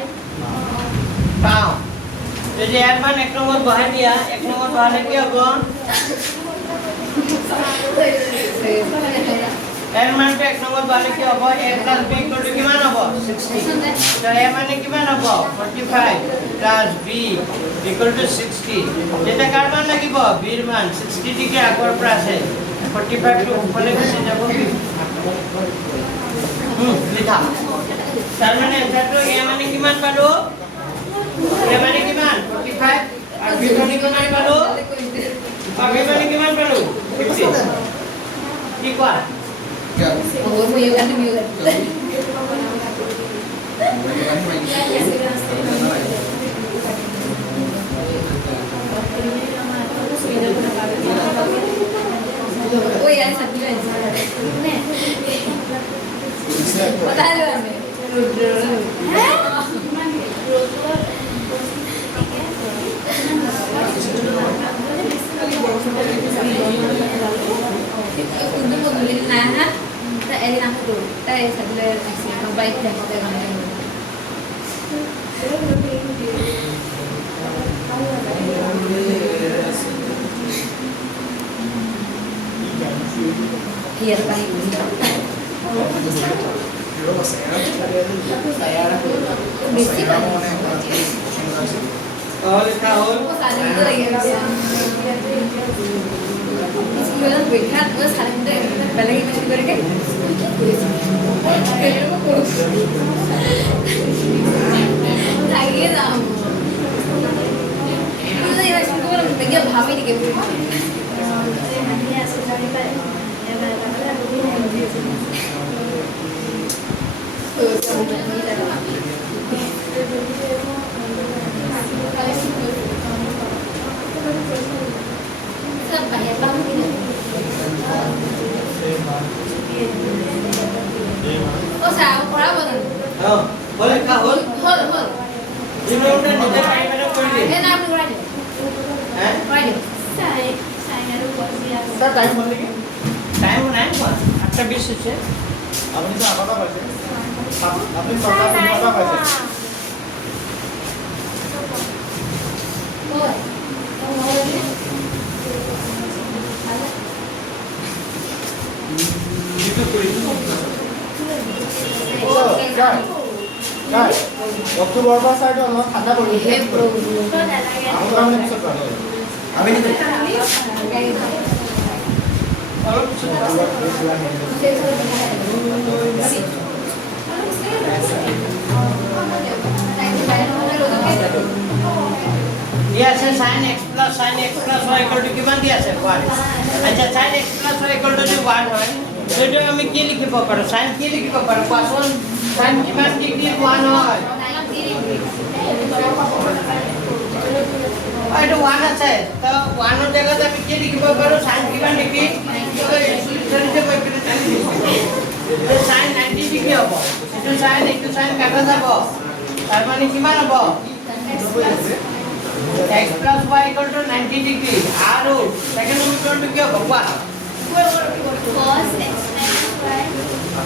পাও যদি এর মান 1 নম্বর বহাই দিয়া 1 নম্বর বহালে কি হ'ব এর মানটা 1 নম্বর বহালে কি হ'ব a + b = কিমান হ'ব 60 তো a মানে কিমান হ'ব 45 + b = 60 যেটা কার মান লাগিব b এর মান 60 ডিগ্রি আগৰ পৰা আছে 45 টো উপরে গুছি যাব লিখা তার মানে এটাটো a মানে কিমান পালো এ মানে কিমান 45 আর বি মানে কিমান পালো আর বি মানে কিমান পালো 50 কি কয় Oye, ya desactiva eso. Untuk mobilin nah, kita erin aku tuh, kita sambil kasih baik dan pakai kamera. Iya, baik. tahun Oh, saling itu lagi. Sebulan berkat, terus saling itu balik masih goreng kan? Lagi sama. Itu ya masih goreng, lagi apa ini gitu? Banyak banget ini. Oh, saya berapa tuh? boleh tahun Hol. ini udah নিজে পাই মানে করলি Ini apa kurang? হ্যাঁ Kurang. স্যার টাইম বললে কি টাইম নাই 8:20 হচ্ছে আপনি তো 8টা বাজে আপনি 6টা বাজে Hol. itu করি অক্টোবর বা সাইড অলপ ঠান্ডা পড়বে আমরা আমি কিছু পারি আমি নি অলপ কিছু sin x plus y equal to কিমান দি আছে 1 আচ্ছা sin x plus y equal to 1 হয় সেইটো আমি কি লিখিব পাৰো sin কি লিখিব পাৰো কোৱাচোন sin কিমান ডিগ্ৰী 1 হয় এইটো 1 আছে তো 1 ৰ জায়গাত আমি কি লিখিব পাৰো sin কিমান ডিগ্ৰী তো এই সলিউশনটো মই পেলাই দিছো sin 90 ডিগ্ৰী হ'ব এইটো sin কাটা যাব তাৰ মানে কিমান হ'ব x plus y equal to 90 degree আৰু second সমীকৰণটো কি হ'ব কোৱা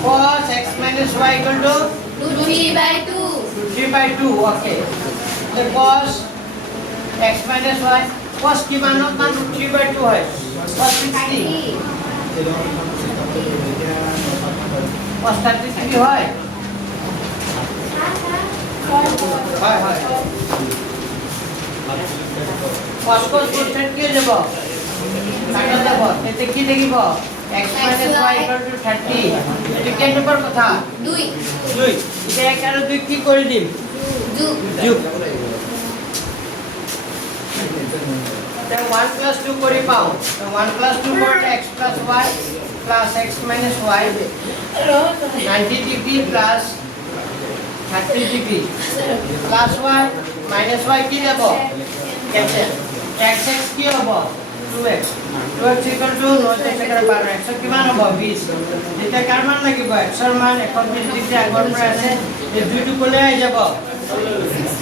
cos x minus y equal to 3/2 okay so cos x minus y cos কিমানত মান 3/2 হয় cos 60 cos 30 হয় হয় হয় cos cos কোশ্চেন কি যাব কাটা যাব এতে কি লিখিব x minus y equal to 30 এটি কেন নম্বর কথা 2 এটা 1 আর 2 কি করে দিম যোগ then 1 plus 2 করে পাও 1 plus 2 বলতে x plus y plus x minus y 90 degree plus 30 degree plus y minus y কি দেব ক্যান্সেল x x কি হবে 2x equal to 9 থেকে 12 x কিমান হ'ব 20 এটা কার মান লাগিব x এর মান 21 ডিগ্রি আগৰ পৰা আছে এই দুইটো কোলে আই যাব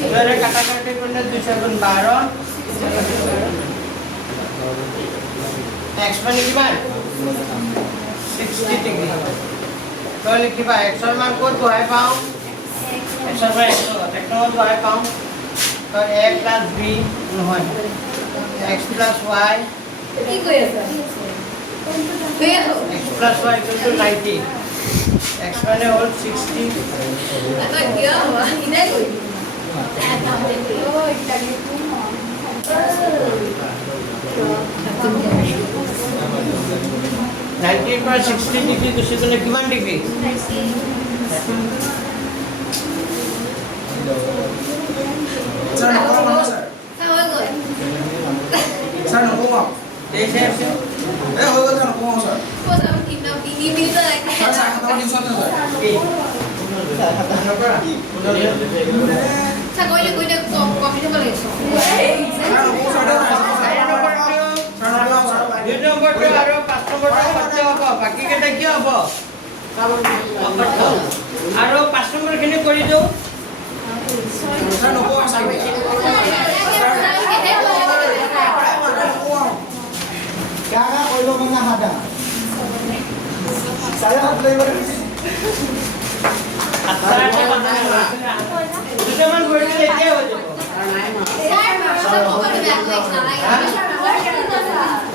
এবারে কাটাকাটি করলে 2 গুণ 12 x মানে কিমান 60 ডিগ্রি তো লিখিবা x এর মান কত বহাই পাও x এর মান 100 টেকনোলজি বহাই পাও তো a plus b নহয় x plus y কি কই আছে x plus y equal to 90 x মানে হল 60 এটা কি হবে ইনে কই নাইনটি পৰা 60 ডিগ্ৰী গুচি গ'লে কিমান ডিগ্ৰী স্যার নকম স্যার স্যার নকম দেশে আছে এ হৈ গ'ল স্যার নকম স্যার স্যার স্যার কথা দিছ না স্যার কি সাধারণ পৰা স্যাৰ নকম স্যাৰ দুই নম্বৰটো আৰু 5 নম্বৰটো সত্য হ'ব বাকি কেইটা কি হ'ব আৰু 5 নম্বৰখিনি কৰি দিও স্যার নকম স্যার क्या कोई लोग ना हादा सारे हाथ ले बर দুটামান কৰি দিলে এতিয়া হৈ যাব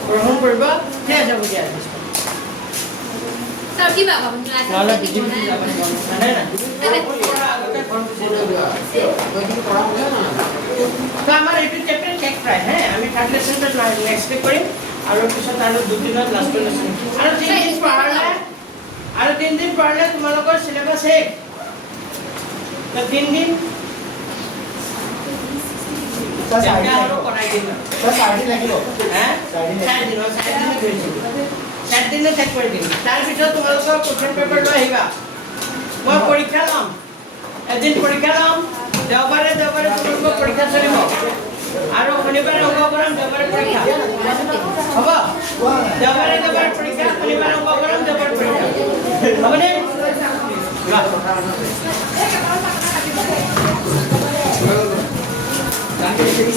গ্ৰহণ কৰিব ঠিক আছে হ'ব দিয়া নহ'লে পৃথিৱীত যাব নাই না তো আমাৰ এইটো চেপ্টাৰ শেষ প্ৰায় হে আমি থাৰ্ড লেসনটো নেক্সট উইক কৰিম আৰু পিছত আৰু দুদিনত লাষ্ট লেসন আৰু 3 দিন পঢ়ালে তোমালোকৰ সিলেবাস শেষ তো 3 দিন सर साइड আৰু কৰাই দিম सर साइड লাগিব হে 4 দিন ধৰিছো 4 দিনে চেক কৰি দিম তাৰ পিছত তোমালোকৰ কোৱেশ্চন পেপাৰ লৈ আহিবা মই পৰীক্ষা ল'ম এদিন পৰীক্ষা ল'ম দেওবাৰে তোমালোকৰ পৰীক্ষা চলিব আৰু শনিবাৰে অংক কৰাম দেওবাৰে পৰীক্ষা হ'ব দেওবাৰে পৰীক্ষা শনিবাৰে অংক কৰাম দেওবাৰে পৰীক্ষা হ'বনে Gracias.